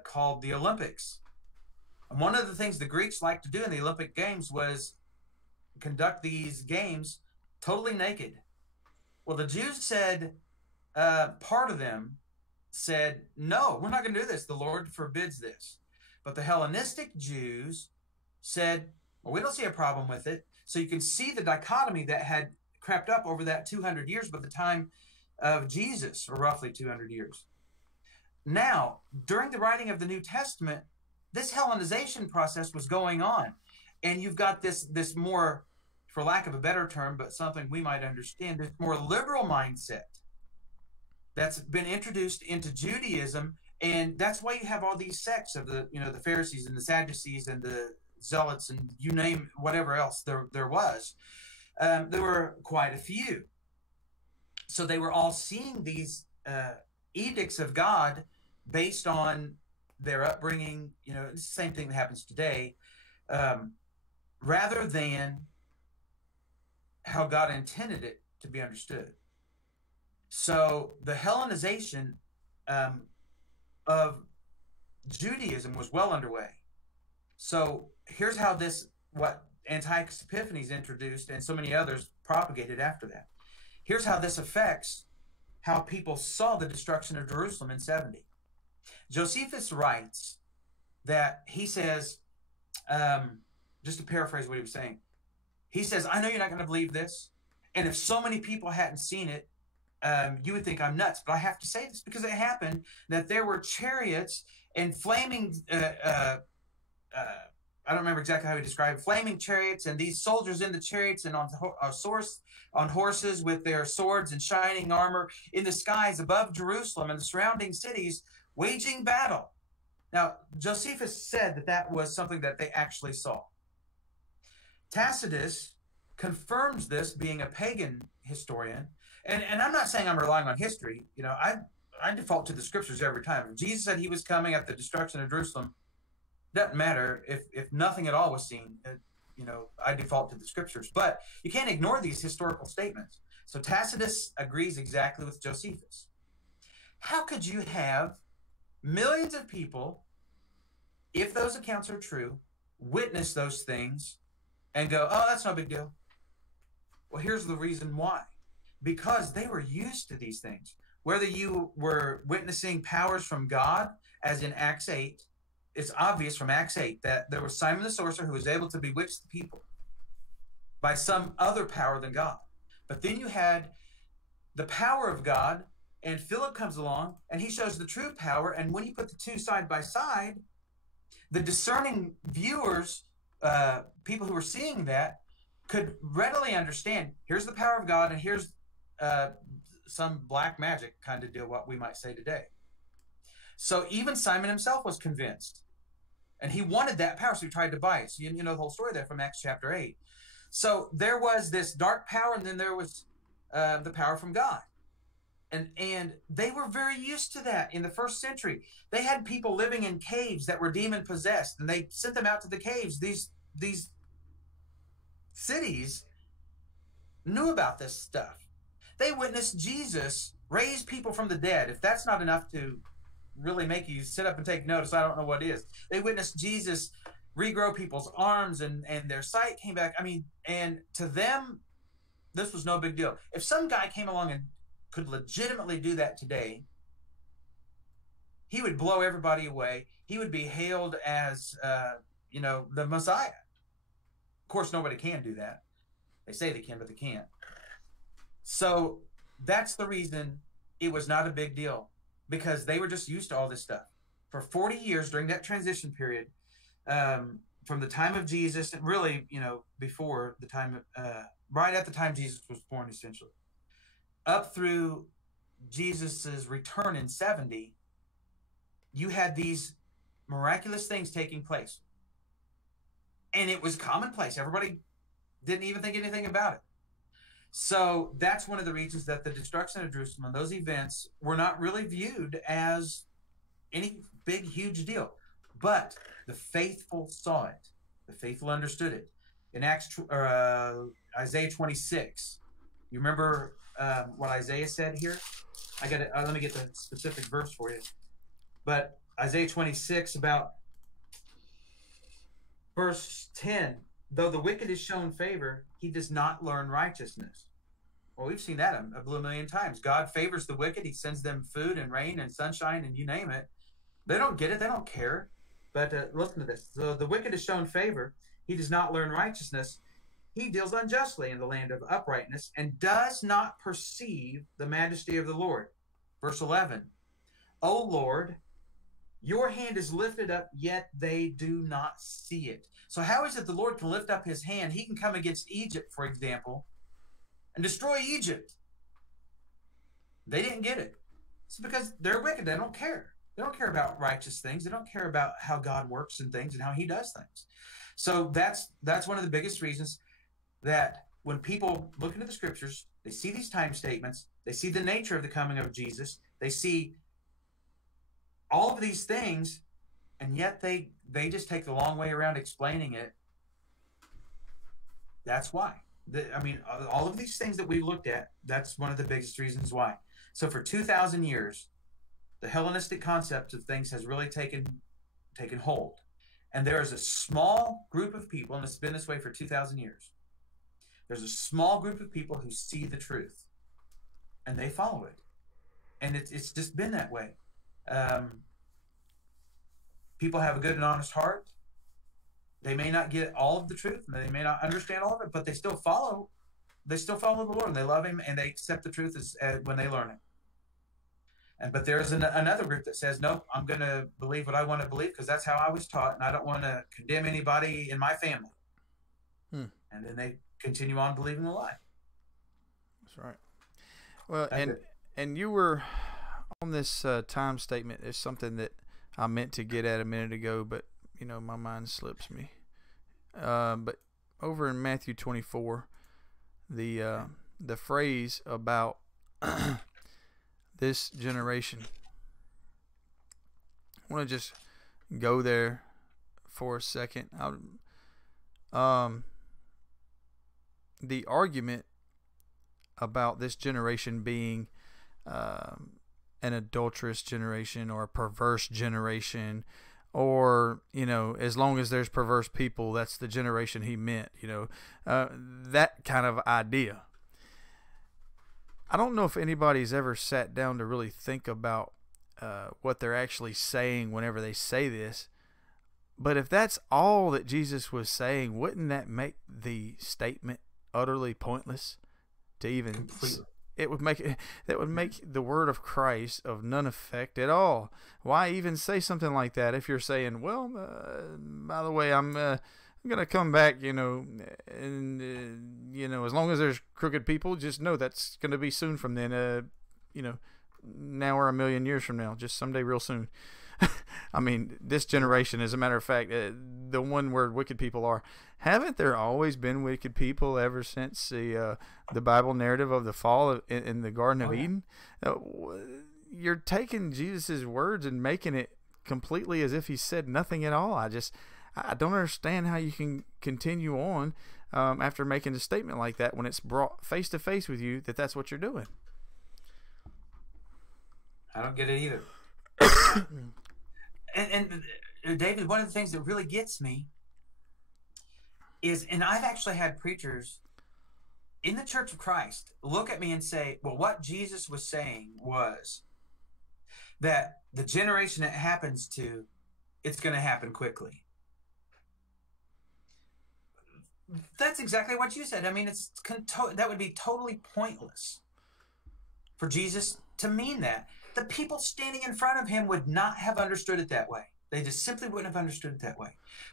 called the Olympics. And one of the things the Greeks liked to do in the Olympic Games was conduct these games totally naked. Well, the Jews said, part of them said, no, we're not going to do this. The Lord forbids this. But the Hellenistic Jews said, well, we don't see a problem with it. So you can see the dichotomy that had crept up over that 200 years by the time of Jesus, or roughly 200 years. Now, during the writing of the New Testament, this Hellenization process was going on. And you've got this more, for lack of a better term, but something we might understand, this more liberal mindset that's been introduced into Judaism. And that's why you have all these sects of the Pharisees and the Sadducees and the Zealots and you name whatever else there was. There were quite a few. So they were all seeing these edicts of God based on their upbringing. It's the same thing that happens today, rather than how God intended it to be understood. So the Hellenization of Judaism was well underway. So here's how what Antiochus Epiphanes introduced and so many others propagated after that. Here's how this affects how people saw the destruction of Jerusalem in 70. Josephus writes that he says, just to paraphrase what he was saying, he says, I know you're not going to believe this. And if so many people hadn't seen it, you would think I'm nuts. But I have to say this because it happened, that there were chariots and flaming, I don't remember exactly how he described flaming chariots, and these soldiers in the chariots and on horses with their swords and shining armor in the skies above Jerusalem and the surrounding cities, waging battle. Now, Josephus said that that was something that they actually saw. Tacitus confirms this, being a pagan historian. And I'm not saying I'm relying on history. You know, I default to the scriptures every time. If Jesus said he was coming at the destruction of Jerusalem, doesn't matter if nothing at all was seen. You know, I default to the scriptures. But you can't ignore these historical statements. So Tacitus agrees exactly with Josephus. How could you have millions of people, if those accounts are true, witness those things and go, oh, that's no big deal? Well, here's the reason why. Because they were used to these things. Whether you were witnessing powers from God, as in Acts 8, it's obvious from Acts 8 that there was Simon the sorcerer who was able to bewitch the people by some other power than God. But then you had the power of God, and Philip comes along and he shows the true power. And when you put the two side by side, the discerning viewers, people who are seeing that, could readily understand, here's the power of God and here's some black magic kind of deal, what we might say today. So even Simon himself was convinced, and he wanted that power, so he tried to buy it. So you know the whole story there from Acts chapter 8. So there was this dark power, and then there was the power from God. And they were very used to that in the first century. They had people living in caves that were demon possessed, and they sent them out to the caves. These cities knew about this stuff. They witnessed Jesus raise people from the dead. If that's not enough to really make you sit up and take notice, I don't know what is. They witnessed Jesus regrow people's arms, and their sight came back. I mean, and to them, this was no big deal. If some guy came along and could legitimately do that today, he would blow everybody away. He would be hailed as, the Messiah. Of course, nobody can do that. They say they can, but they can't. So that's the reason it was not a big deal, because they were just used to all this stuff. For 40 years during that transition period, from the time of Jesus, and really, before the time, right at the time Jesus was born, essentially, up through Jesus's return in 70, you had these miraculous things taking place. And it was commonplace. Everybody didn't even think anything about it. So that's one of the reasons that the destruction of Jerusalem and those events were not really viewed as any big, huge deal. But the faithful saw it. The faithful understood it. In Isaiah 26, you remember what Isaiah said here? Let me get the specific verse for you. But Isaiah 26, about verse 10, though the wicked is shown favor, he does not learn righteousness. Well, we've seen that a blue million times. God favors the wicked. He sends them food and rain and sunshine and you name it. They don't get it. They don't care. But listen to this. So the wicked is shown favor. He does not learn righteousness. He deals unjustly in the land of uprightness and does not perceive the majesty of the Lord. Verse 11, O Lord, your hand is lifted up, yet they do not see it. So how is it the Lord can lift up his hand? He can come against Egypt, for example, and destroy Egypt. They didn't get it. It's because they're wicked. They don't care. They don't care about righteous things. They don't care about how God works and things and how he does things. So that's one of the biggest reasons that when people look into the scriptures, they see these time statements, they see the nature of the coming of Jesus, they see all of these things, and yet they just take the long way around explaining it. That's why. All of these things that we looked at, that's one of the biggest reasons why. So for 2,000 years, the Hellenistic concept of things has really taken hold. And there is a small group of people, and it's been this way for 2,000 years. There's a small group of people who see the truth, and they follow it. And it's just been that way. People have a good and honest heart. They may not get all of the truth, and they may not understand all of it, but they still follow. They still follow the Lord, and they love Him, and they accept the truth when they learn it. But there's another group that says, "Nope, I'm going to believe what I want to believe because that's how I was taught, and I don't want to condemn anybody in my family." And then they continue on believing the lie. That's right. Well, and you were on this time statement. It's something that I meant to get at a minute ago, but my mind slips me. But over in Matthew 24, the phrase about this generation, I want to just go there for a second. The argument about this generation being an adulterous generation or a perverse generation, or as long as there's perverse people, that's the generation he meant, that kind of idea. I don't know if anybody's ever sat down to really think about what they're actually saying whenever they say this, but if that's all that Jesus was saying, wouldn't that make the statement utterly pointless to even? Completely. That would make the word of Christ of none effect at all. Why even say something like that if you're saying, well, by the way, I'm going to come back, and as long as there's crooked people, just know that's going to be soon from then, now or a million years from now, just someday real soon. I mean, this generation, as a matter of fact, the one where wicked people are, haven't there always been wicked people ever since the Bible narrative of the fall in the Garden of Eden? You're taking Jesus' words and making it completely as if he said nothing at all. I don't understand how you can continue on after making a statement like that when it's brought face to face with you that's what you're doing. I don't get it either. And David, one of the things that really gets me is, and I've actually had preachers in the Church of Christ look at me and say, well, what Jesus was saying was that the generation it happens to, it's going to happen quickly. That's exactly what you said. I mean, that would be totally pointless for Jesus to mean that. The people standing in front of him would not have understood it that way. They just simply wouldn't have understood it that way.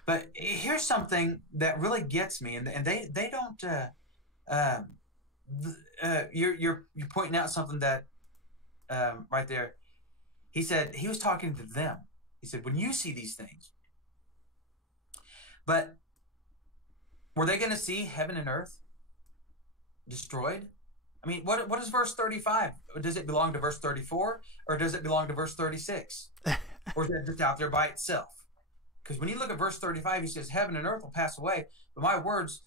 But here's something that really gets me, and they don't. You're pointing out something that right there. He said he was talking to them. He said, when you see these things, but were they going to see heaven and earth destroyed? I mean, what is verse 35? Does it belong to verse 34, or does it belong to verse 36? Or is it just out there by itself? Because when you look at verse 35, he says, heaven and earth will pass away, but my words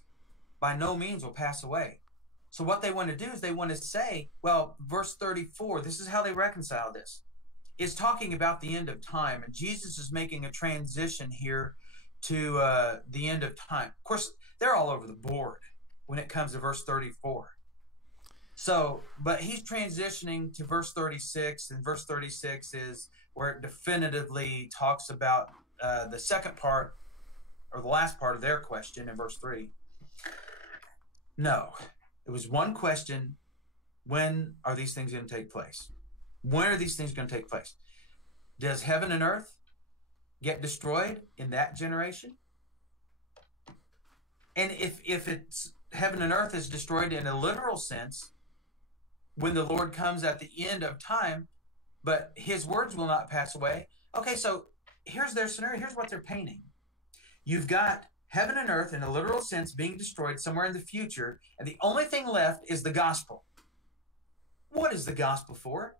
by no means will pass away. So what they want to do is they want to say, well, verse 34, this is how they reconcile this, is talking about the end of time. And Jesus is making a transition here to the end of time. Of course, they're all over the board when it comes to verse 34. So, but he's transitioning to verse 36, and verse 36 is where it definitively talks about the second part, or the last part of their question in verse 3. No, it was one question: when are these things going to take place? When are these things going to take place? Does heaven and earth get destroyed in that generation? And if it's heaven and earth is destroyed in a literal sense, when the Lord comes at the end of time, but his words will not pass away. Okay, so here's their scenario. Here's what they're painting. You've got heaven and earth in a literal sense being destroyed somewhere in the future, and the only thing left is the gospel. What is the gospel for?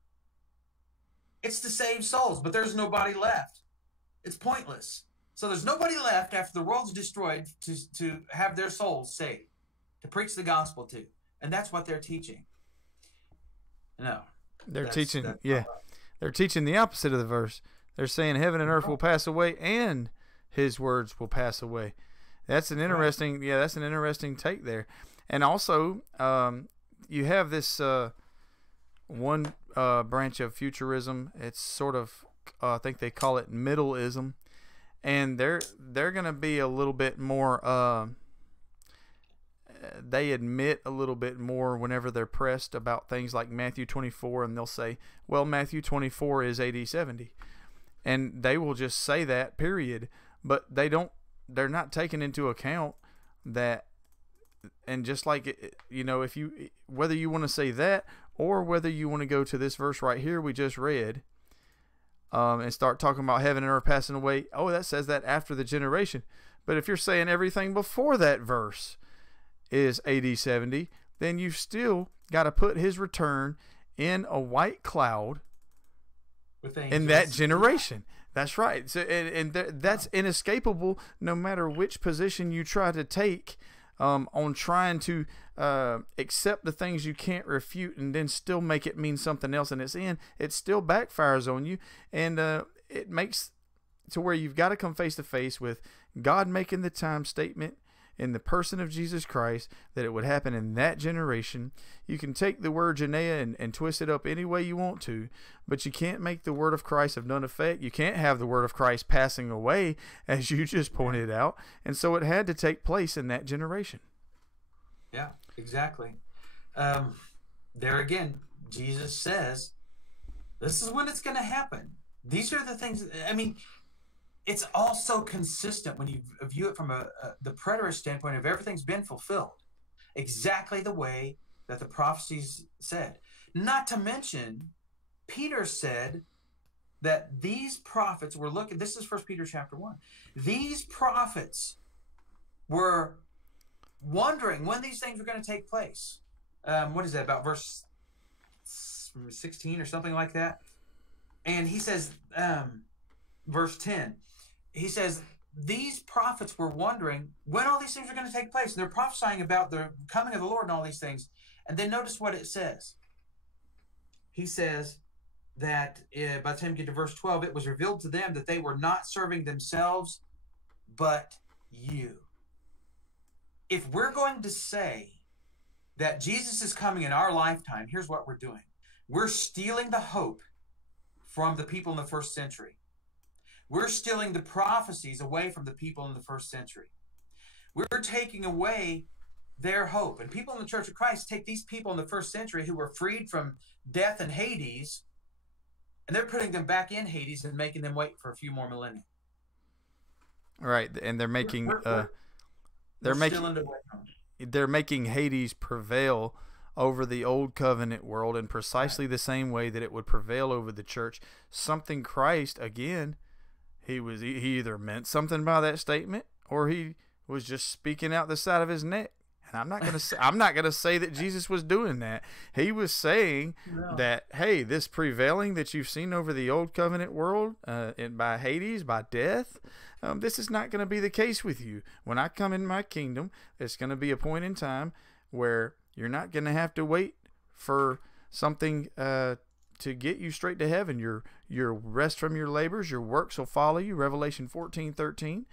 It's to save souls, but there's nobody left. It's pointless. So there's nobody left after the world's destroyed to have their souls saved, to preach the gospel to. And that's what they're teaching. No. They're teaching the opposite of the verse. They're saying heaven and earth will pass away and his words will pass away. That's an interesting, that's an interesting take there. And also, you have this one branch of futurism. It's sort of, I think they call it middleism. and they're going to be a little bit more. They admit a little bit more whenever they're pressed about things like Matthew 24, and they'll say, "Well, Matthew 24 is AD 70," and they will just say that, period. But they're not taking into account that. And just like, if you, whether you want to say that or whether you want to go to this verse right here we just read, and start talking about heaven and earth passing away, that says that after the generation. But if you're saying everything before that verse is AD 70, then you've still got to put his return in a white cloud in that generation. That's right. So, that's inescapable no matter which position you try to take on trying to accept the things you can't refute and then still make it mean something else in its end. It still backfires on you, and it makes to where you've got to come face to face with God making the time statement in the person of Jesus Christ that it would happen in that generation. You can take the word Janaea and twist it up any way you want to, but you can't make the word of Christ of none effect. You can't have the word of Christ passing away, as you just pointed out. And so it had to take place in that generation. Yeah, exactly. There again, Jesus says, this is when it's going to happen. These are the things, it's also consistent when you view it from the preterist standpoint of everything's been fulfilled exactly the way that the prophecies said. Not to mention, Peter said that these prophets were looking, this is 1 Peter chapter 1, these prophets were wondering when these things were going to take place. What is that, about verse 16 or something like that? And he says, verse 10, he says, these prophets were wondering when all these things are going to take place. And they're prophesying about the coming of the Lord and all these things. And then notice what it says. He says that by the time you get to verse 12, it was revealed to them that they were not serving themselves, but you. If we're going to say that Jesus is coming in our lifetime, here's what we're doing. We're stealing the hope from the people in the first century. We're stealing the prophecies away from the people in the first century. We're taking away their hope. And people in the Church of Christ take these people in the first century who were freed from death and Hades, and they're putting them back in Hades and making them wait for a few more millennia. Right, and they're making they're making Hades prevail over the old covenant world in precisely the same way that it would prevail over the church. Something Christ, again, he either meant something by that statement or he was just speaking out the side of his neck. And I'm not gonna say that Jesus was doing that. He was saying that, hey, this prevailing that you've seen over the old covenant world, and by Hades, by death, this is not going to be the case with you. When I come in my kingdom, it's going to be a point in time where you're not going to have to wait for something to get you straight to heaven. Your rest from your labors, your works will follow you. Revelation 14:13.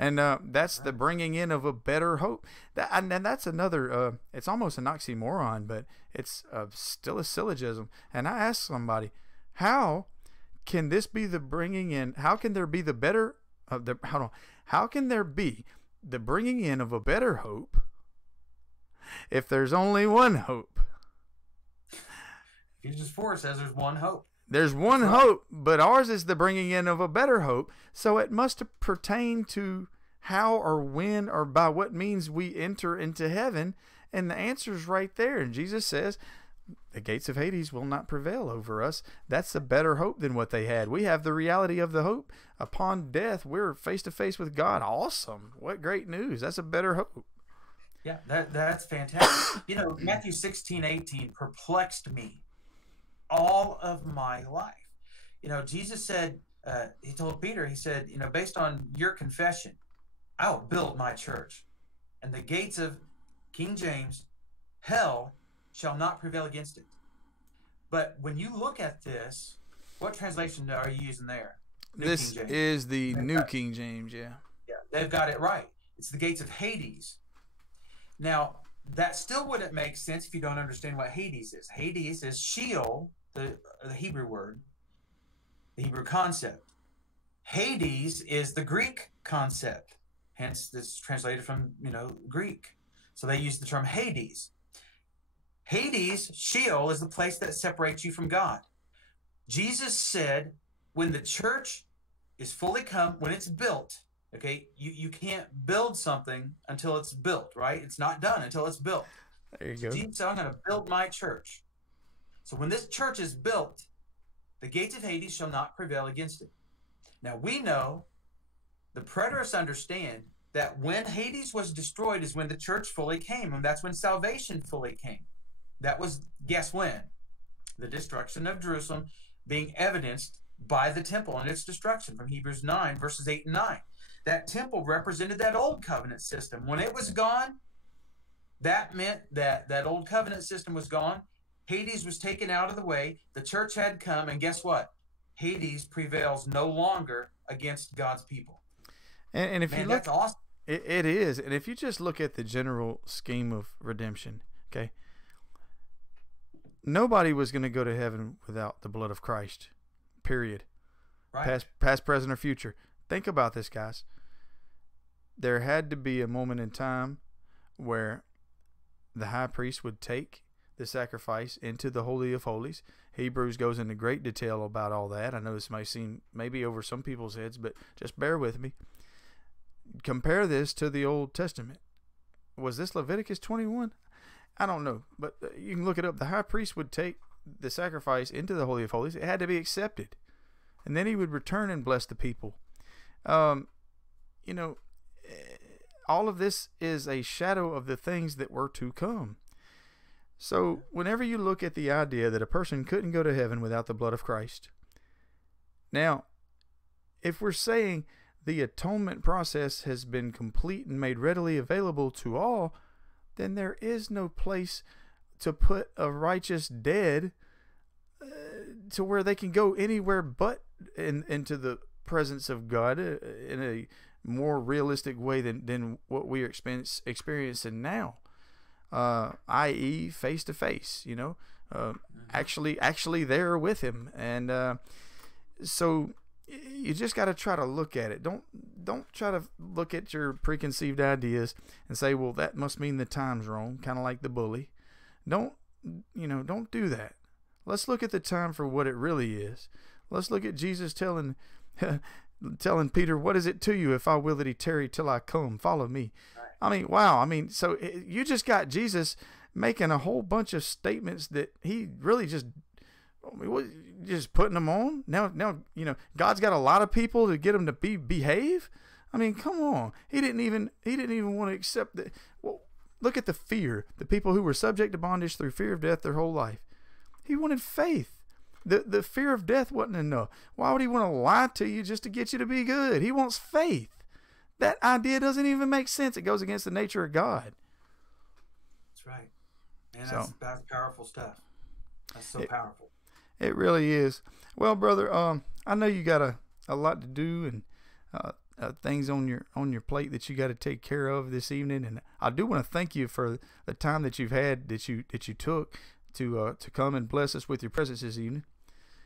And that's the bringing in of a better hope. And that's another, it's almost an oxymoron, but it's still a syllogism. And I asked somebody, how can this be the bringing in? How can there be the better? How can there be the bringing in of a better hope if there's only one hope? Ephesians 4 says there's one hope. There's one hope, but ours is the bringing in of a better hope. So it must pertain to how or when or by what means we enter into heaven. And the answer's right there. And Jesus says, the gates of Hades will not prevail over us. That's a better hope than what they had. We have the reality of the hope. Upon death, we're face to face with God. Awesome. What great news. That's a better hope. Yeah, that's fantastic. Matthew 16:18 perplexed me all of my life. Jesus said, he told Peter, he said, based on your confession, I will build my church, and the gates of King James, hell, shall not prevail against it. But when you look at this, what translation are you using there? This is the New King James, yeah. Yeah, they've got it right. It's the gates of Hades. Now, that still wouldn't make sense if you don't understand what Hades is. Hades is Sheol, the Hebrew word, the Hebrew concept. Hades is the Greek concept. Hence, this is translated from, Greek. So they use the term Hades. Hades, Sheol, is the place that separates you from God. Jesus said, when the church is fully come, when it's built, okay, you can't build something until it's built, right? It's not done until it's built. There you go. Jesus said, I'm going to build my church. So when this church is built, the gates of Hades shall not prevail against it. Now we know, the preterists understand, that when Hades was destroyed is when the church fully came, and that's when salvation fully came. That was, guess when? The destruction of Jerusalem being evidenced by the temple and its destruction, from Hebrews 9, verses 8 and 9. That temple represented that old covenant system. When it was gone, that meant that that old covenant system was gone. Hades was taken out of the way. The church had come, and guess what? Hades prevails no longer against God's people. And if Man, you look, that's awesome. it is. And if you just look at the general scheme of redemption, okay, nobody was going to go to heaven without the blood of Christ, period. Right. Past, present, or future. Think about this, guys. There had to be a moment in time where the high priest would take the sacrifice into the Holy of Holies. Hebrews goes into great detail about all that. I know this may seem maybe over some people's heads, but just bear with me. Compare this to the Old Testament. Was this Leviticus 21? I don't know, but you can look it up. The high priest would take the sacrifice into the Holy of Holies. It had to be accepted, and then he would return and bless the people. All of this is a shadow of the things that were to come. So whenever you look at the idea that a person couldn't go to heaven without the blood of Christ, now, if we're saying the atonement process has been complete and made readily available to all, then there is no place to put a righteous dead to where they can go anywhere but into the presence of God in a more realistic way than what we are experiencing now, i.e. face to face, actually there with him. And so you just got to try to look at it. Don't try to look at your preconceived ideas and say, well, that must mean the time's wrong, kind of like the bully. Don't do that. Let's look at the time for what it really is. Let's look at Jesus telling Peter, what is it to you if I will that he tarry till I come? Follow me. Right. I mean, wow. I mean, so you just got Jesus making a whole bunch of statements that he really just putting them on. Now, God's got a lot of people to get them to behave. I mean, come on. He didn't even want to accept that. Well, look at the fear. The people who were subject to bondage through fear of death their whole life. He wanted faith. The fear of death wasn't enough. Why would he want to lie to you just to get you to be good? He wants faith. That idea doesn't even make sense. It goes against the nature of God. That's right. And that's powerful stuff. That's so powerful. It really is. Well, brother, I know you got a lot to do and things on your plate that you got to take care of this evening, and I do want to thank you for the time that you've had that you took to come and bless us with your presence this evening.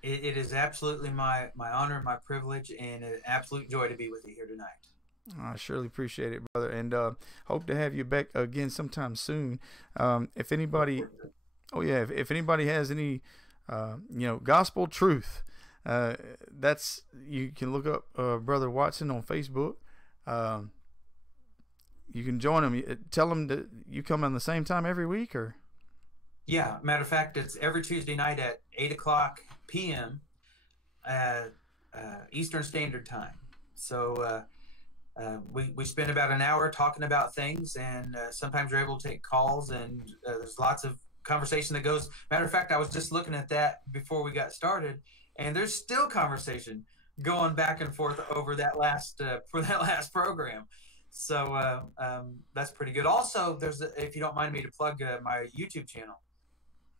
It is absolutely my honor, my privilege, and an absolute joy to be with you here tonight. I surely appreciate it, brother, and hope to have you back again sometime soon. If anybody has any gospel truth, that's, you can look up Brother Watson on Facebook. You can join him. Tell him that you come on the same time every week, or? Yeah, matter of fact, it's every Tuesday night at 8:00 p.m. Eastern Standard Time. So we spend about an hour talking about things, and sometimes we're able to take calls, and there's lots of conversation that goes. Matter of fact, I was just looking at that before we got started, and there's still conversation going back and forth over that last program. So that's pretty good. Also, if you don't mind me to plug my YouTube channel.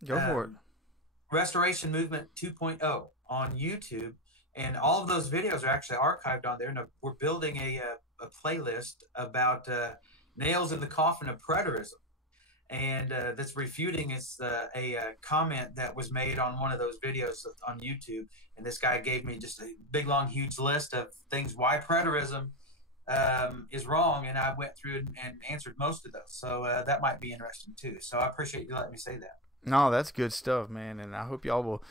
Go for it. Restoration Movement 2.0 on YouTube, and all of those videos are actually archived on there. And we're building a playlist about nails in the coffin of preterism. and that's refuting is a comment that was made on one of those videos on YouTube. And this guy gave me just a big, long, huge list of things why preterism is wrong, and I went through and answered most of those. So that might be interesting too. So I appreciate you letting me say that. No, that's good stuff, man, and I hope y'all will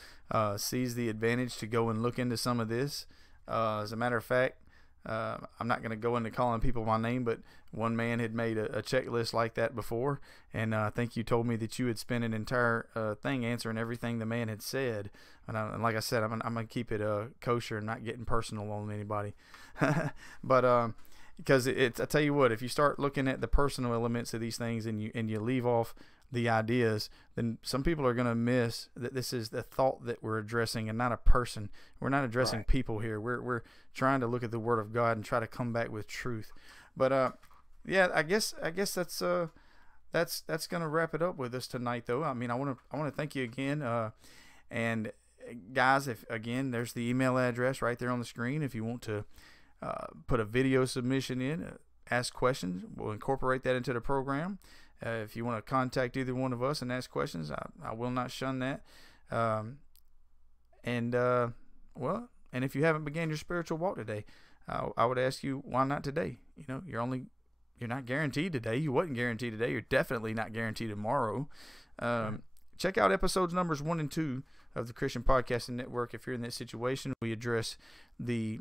seize the advantage to go and look into some of this. As a matter of fact, I'm not going to go into calling people by name, but one man had made a checklist like that before, and I think you told me that you had spent an entire thing answering everything the man had said. And like I said, I'm going to keep it kosher and not getting personal on anybody. But because I tell you what, if you start looking at the personal elements of these things and you leave off the ideas, then some people are going to miss that this is the thought that we're addressing and not a person. We're not addressing Right. people here. We're trying to look at the Word of God and try to come back with truth. But yeah, I guess that's going to wrap it up with us tonight, though. I mean, I want to thank you again, and guys, if again, there's the email address right there on the screen. If you want to put a video submission in, ask questions, we'll incorporate that into the program. If you want to contact either one of us and ask questions, I will not shun that. And if you haven't began your spiritual walk today, I would ask you, why not today? You know, you're not guaranteed today. You wasn't guaranteed today. You're definitely not guaranteed tomorrow. Check out episodes numbers 1 and 2 of the Christian Podcasting Network. If you're in that situation, we address the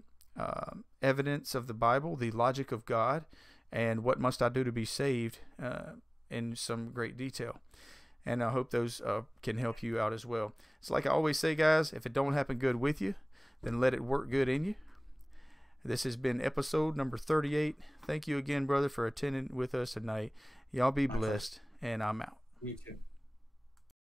evidence of the Bible, the logic of God, and what must I do to be saved in some great detail. And I hope those can help you out as well. It's like I always say, guys, if it don't happen good with you, then let it work good in you. This has been episode number 38. Thank you again, brother, for attending with us tonight. Y'all be blessed, and I'm out. You too.